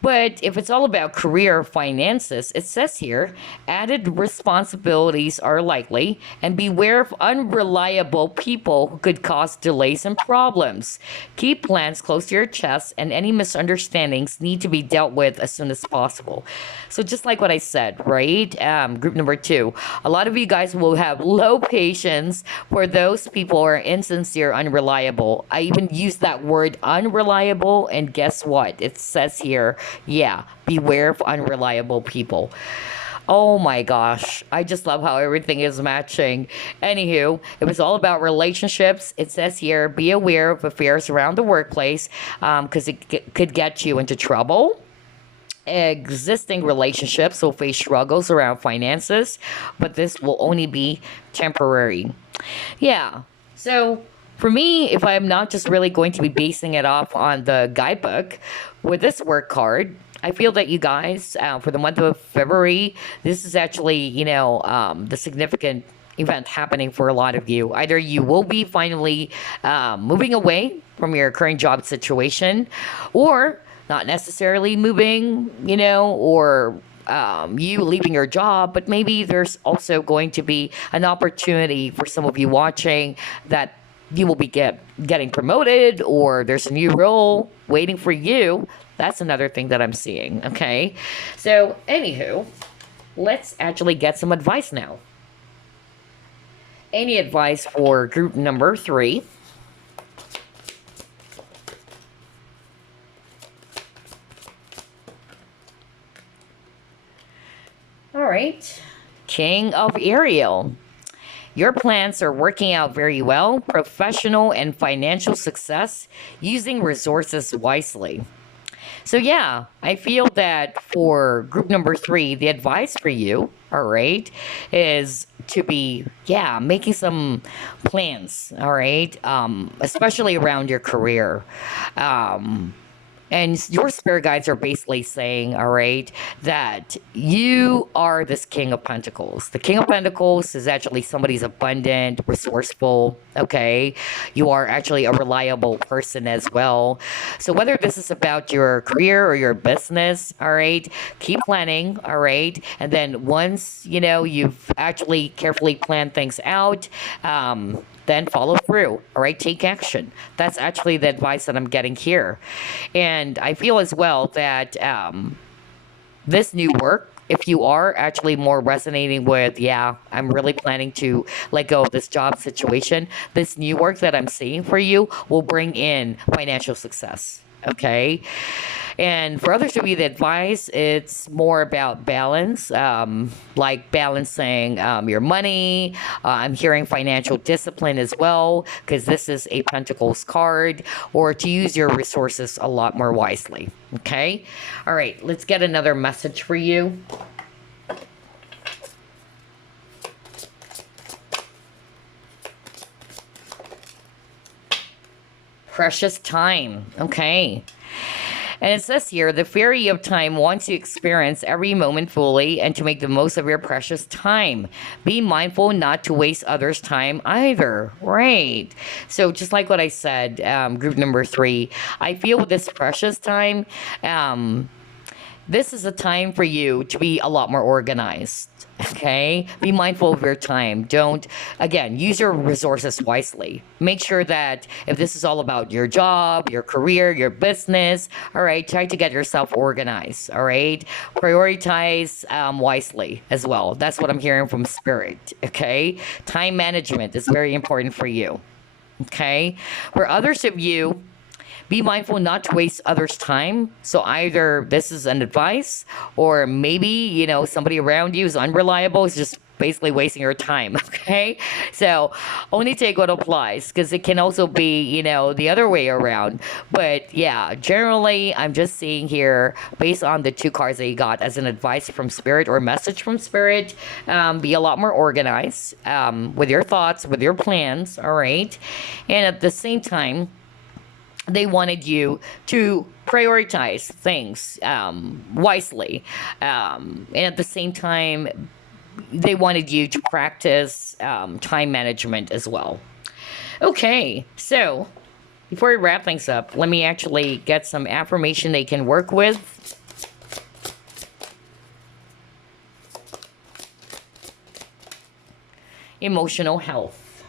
But if it's all about career finances, it says here, added responsibilities are likely, and beware of unreliable people who could cause delays and problems. Keep plans close to your chest, and any misunderstandings need to be dealt with as soon as possible. So just like what I said, right? Group number 2, a lot of you guys will have low patience for those people who are insincere, unreliable. I even use that word unreliable, and guess what? It says here, yeah, beware of unreliable people. Oh my gosh, I just love how everything is matching. Anywho, it was all about relationships. It says here, be aware of affairs around the workplace because it could get you into trouble. Existing relationships will face struggles around finances, but this will only be temporary. Yeah, so for me, if I'm not just really going to be basing it off on the guidebook, with this work card, I feel that you guys, for the month of February, this is actually, the significant event happening for a lot of you. Either you will be finally moving away from your current job situation, or not necessarily moving, or you leaving your job, but maybe there's also going to be an opportunity for some of you watching that you will be getting promoted, or there's a new role waiting for you. That's another thing that I'm seeing. Okay. So, anywho, let's actually get some advice now. Any advice for group number 3? All right. King of Ethereal. Your plans are working out very well, professional and financial success, using resources wisely. So, yeah, I feel that for group number 3, the advice for you, all right, is to be, yeah, making some plans, all right, especially around your career. Um, and your spirit guides are basically saying, all right, that you are this King of Pentacles. The King of Pentacles is actually somebody who's abundant, resourceful, okay? You are actually a reliable person as well. So whether this is about your career or your business, all right, keep planning, all right? And then once, you've actually carefully planned things out, then follow through, all right? Take action. That's actually the advice that I'm getting here. And I feel as well that this new work, if you are actually more resonating with, yeah, I'm really planning to let go of this job situation, this new work that I'm seeing for you will bring in financial success. Okay. And for others to be the advice, it's more about balance, like balancing your money. I'm hearing financial discipline as well, because this is a Pentacles card, or to use your resources a lot more wisely. Okay. All right. Let's get another message for you. Precious time. Okay. And it says here, the fairy of time wants you to experience every moment fully and to make the most of your precious time. Be mindful not to waste others' time either. Right. So just like what I said, group number 3, I feel with this precious time, this is a time for you to be a lot more organized. Okay? Be mindful of your time. Don't, again, use your resources wisely. Make sure that if this is all about your job, your career, your business, all right, try to get yourself organized. All right? Prioritize wisely as well. That's what I'm hearing from Spirit. Okay? Time management is very important for you. Okay? For others of you, be mindful not to waste others' time. So either this is an advice, or maybe, somebody around you is unreliable, is just basically wasting your time. Okay. So only take what applies, because it can also be, the other way around. But yeah, generally, I'm just seeing here, based on the 2 cards that you got as an advice from Spirit or message from Spirit, be a lot more organized with your thoughts, with your plans. All right. And at the same time, they wanted you to prioritize things wisely. And at the same time, they wanted you to practice time management as well. Okay, so before we wrap things up, let me actually get some affirmation they can work with. Emotional health.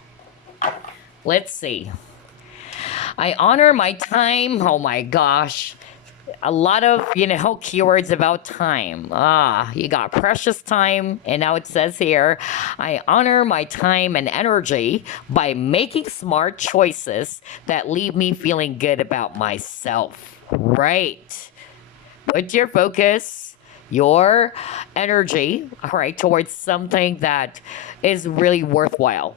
Let's see. I honor my time. Oh my gosh. A lot of, keywords about time. You got precious time. And now it says here, I honor my time and energy by making smart choices that leave me feeling good about myself. Right. Put your focus, your energy, all right, towards something that is really worthwhile.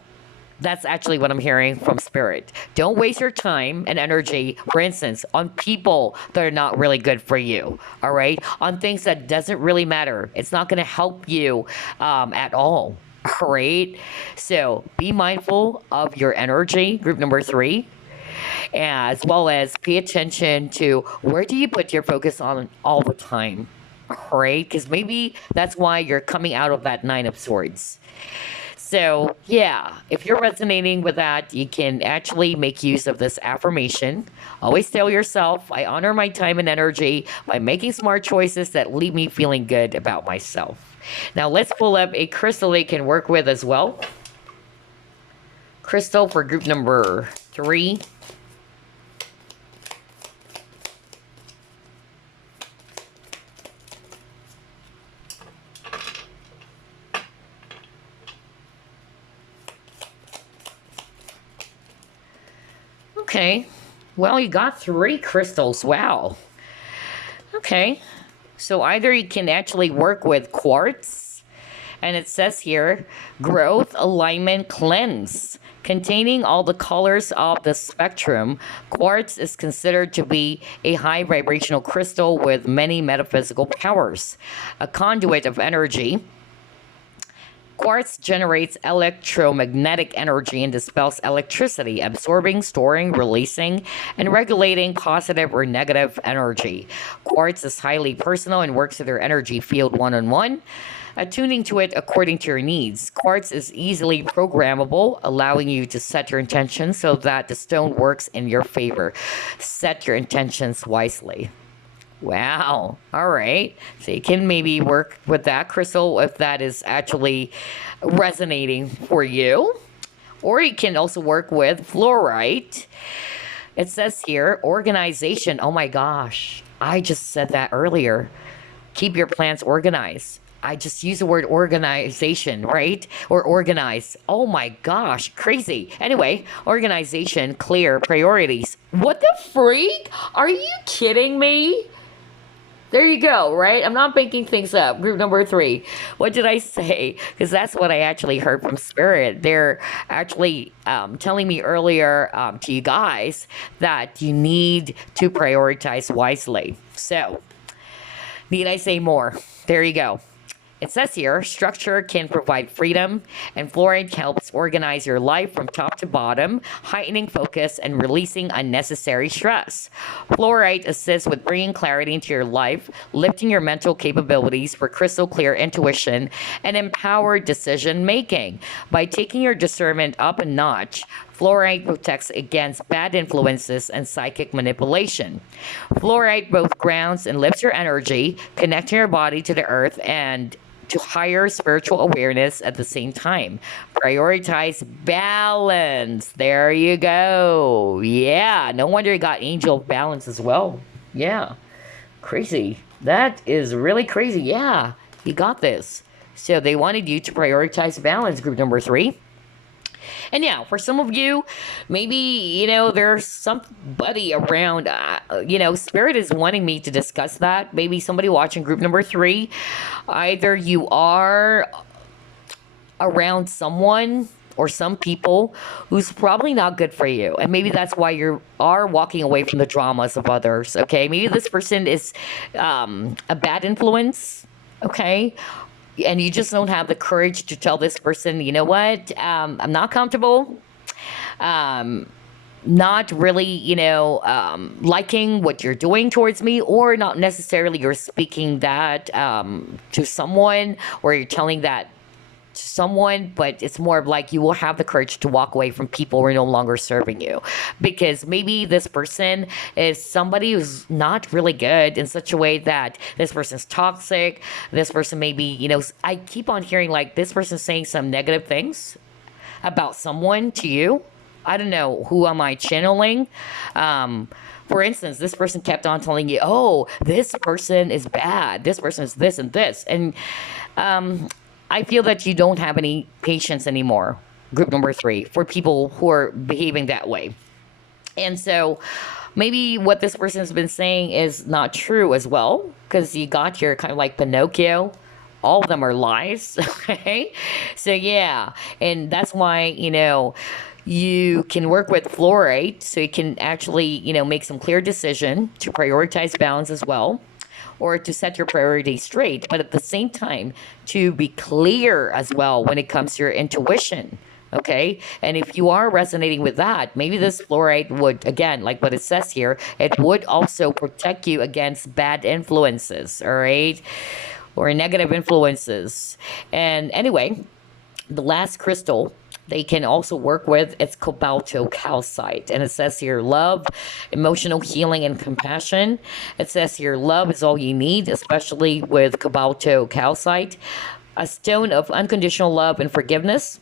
That's actually what I'm hearing from Spirit. Don't waste your time and energy, for instance, on people that are not really good for you, all right? On things that doesn't really matter. It's not going to help you at all, all right? So be mindful of your energy, group number 3. as well as pay attention to where do you put your focus on all the time, right? Because maybe that's why you're coming out of that Nine of Swords. So, yeah, if you're resonating with that, you can actually make use of this affirmation. Always tell yourself, I honor my time and energy by making smart choices that leave me feeling good about myself. Now, let's pull up a crystal they can work with as well. Crystal for group number 3. Okay. Well, you got 3 crystals. Wow. Okay. So either you can actually work with quartz, and it says here, growth, alignment, cleanse. Containing all the colors of the spectrum, quartz is considered to be a high vibrational crystal with many metaphysical powers, a conduit of energy. Quartz generates electromagnetic energy and dispels electricity, absorbing, storing, releasing, and regulating positive or negative energy. Quartz is highly personal and works with your energy field one-on-one, attuning to it according to your needs. Quartz is easily programmable, allowing you to set your intentions so that the stone works in your favor. Set your intentions wisely. Wow. All right. So you can maybe work with that crystal if that is actually resonating for you. Or you can also work with fluorite. It says here, organization. Oh my gosh. I just said that earlier. Keep your plans organized. I just used the word organization, right? Or organize. Oh my gosh, crazy. Anyway, organization, clear, priorities. What the freak? Are you kidding me? There you go, right? I'm not making things up. Group number 3. What did I say? Because that's what I actually heard from Spirit. They're actually telling me earlier to you guys that you need to prioritize wisely. So, need I say more? There you go. It says here, structure can provide freedom, and fluoride helps organize your life from top to bottom, heightening focus and releasing unnecessary stress. Fluoride assists with bringing clarity into your life, lifting your mental capabilities for crystal clear intuition and empowered decision making. By taking your discernment up a notch, fluoride protects against bad influences and psychic manipulation. Fluoride both grounds and lifts your energy, connecting your body to the earth and to higher spiritual awareness at the same time. Prioritize balance. There you go. Yeah, no wonder you got angel of balance as well. Yeah, crazy. That is really crazy. Yeah, you got this. So they wanted you to prioritize balance, group number 3. And yeah, for some of you, maybe, there's somebody around, Spirit is wanting me to discuss that. Maybe somebody watching group number 3, either you are around someone or some people who's probably not good for you. And maybe that's why you are walking away from the dramas of others, okay? Maybe this person is a bad influence, okay? And you just don't have the courage to tell this person, you know what, I'm not comfortable, not really, liking what you're doing towards me, or not necessarily you're speaking that to someone, or you're telling that to someone, but it's more of like you will have the courage to walk away from people who are no longer serving you, because maybe this person is somebody who's not really good in such a way that this person's toxic. This person maybe, I keep on hearing like this person saying some negative things about someone to you. I don't know, who am I channeling? For instance, this person kept on telling you, oh, this person is bad, this person is this and this, and I feel that you don't have any patience anymore, group number 3, for people who are behaving that way. And so maybe what this person's been saying is not true as well, because you got your kind of like Pinocchio. All of them are lies, okay? So yeah, and that's why, you can work with fluorite, so you can actually, make some clear decision to prioritize balance as well, or to set your priorities straight, but at the same time, to be clear as well when it comes to your intuition, Okay. And if you are resonating with that, maybe this fluoride would, again, like what it says here, it would also protect you against bad influences. All right. Or negative influences. And anyway, the last crystal they can also work with it's cobaltocalcite, and it says here love, emotional healing, and compassion. It says here love is all you need, especially with cobaltocalcite, a stone of unconditional love and forgiveness.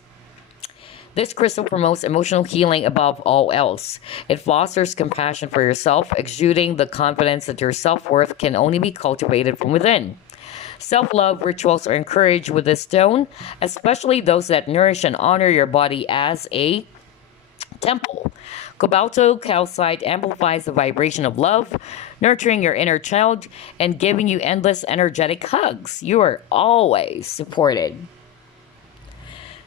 This crystal promotes emotional healing above all else. It fosters compassion for yourself, exuding the confidence that your self-worth can only be cultivated from within. Self love rituals are encouraged with this stone, especially those that nourish and honor your body as a temple. Cobalto calcite amplifies the vibration of love, nurturing your inner child and giving you endless energetic hugs. You are always supported.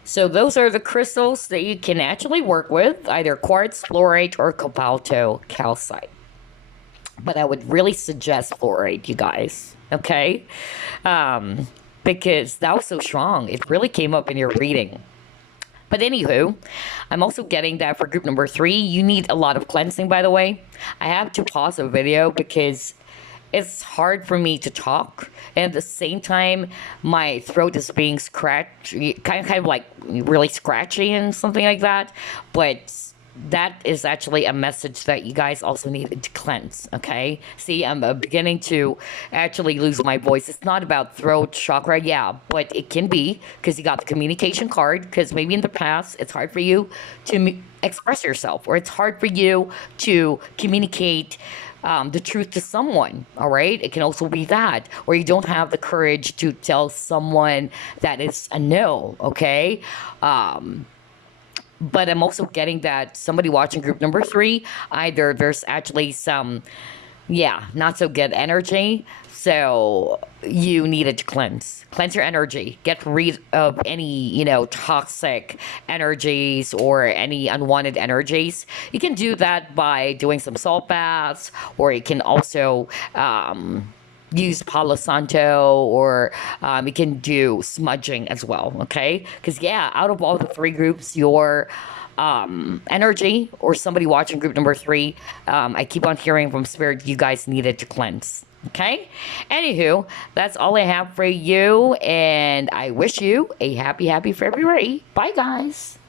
So those are the crystals that you can actually work with, either quartz, fluorite, or cobalto calcite. But I would really suggest fluoride, you guys. Okay, because that was so strong. It really came up in your reading. But anywho, I'm also getting that for group number 3. You need a lot of cleansing, by the way. I have to pause the video because it's hard for me to talk, and at the same time my throat is being scratched, kind of like really scratchy and something like that. But that is actually a message that you guys also need to cleanse. Okay, see, I'm beginning to actually lose my voice. It's not about throat chakra, yeah, but it can be because you got the communication card, because maybe in the past it's hard for you to express yourself, or it's hard for you to communicate the truth to someone. All right, it can also be that, or you don't have the courage to tell someone that it's a no. Okay, but I'm also getting that somebody watching group number 3, either there's actually some, yeah, not so good energy. So you needed to cleanse your energy, get rid of any, toxic energies or any unwanted energies. You can do that by doing some salt baths, or you can also, use Palo Santo, or you can do smudging as well, okay? Because, yeah, out of all the 3 groups, your energy, or somebody watching group number 3, I keep on hearing from Spirit, you guys needed to cleanse. Okay? Anywho, that's all I have for you, and I wish you a happy, happy February. Bye, guys.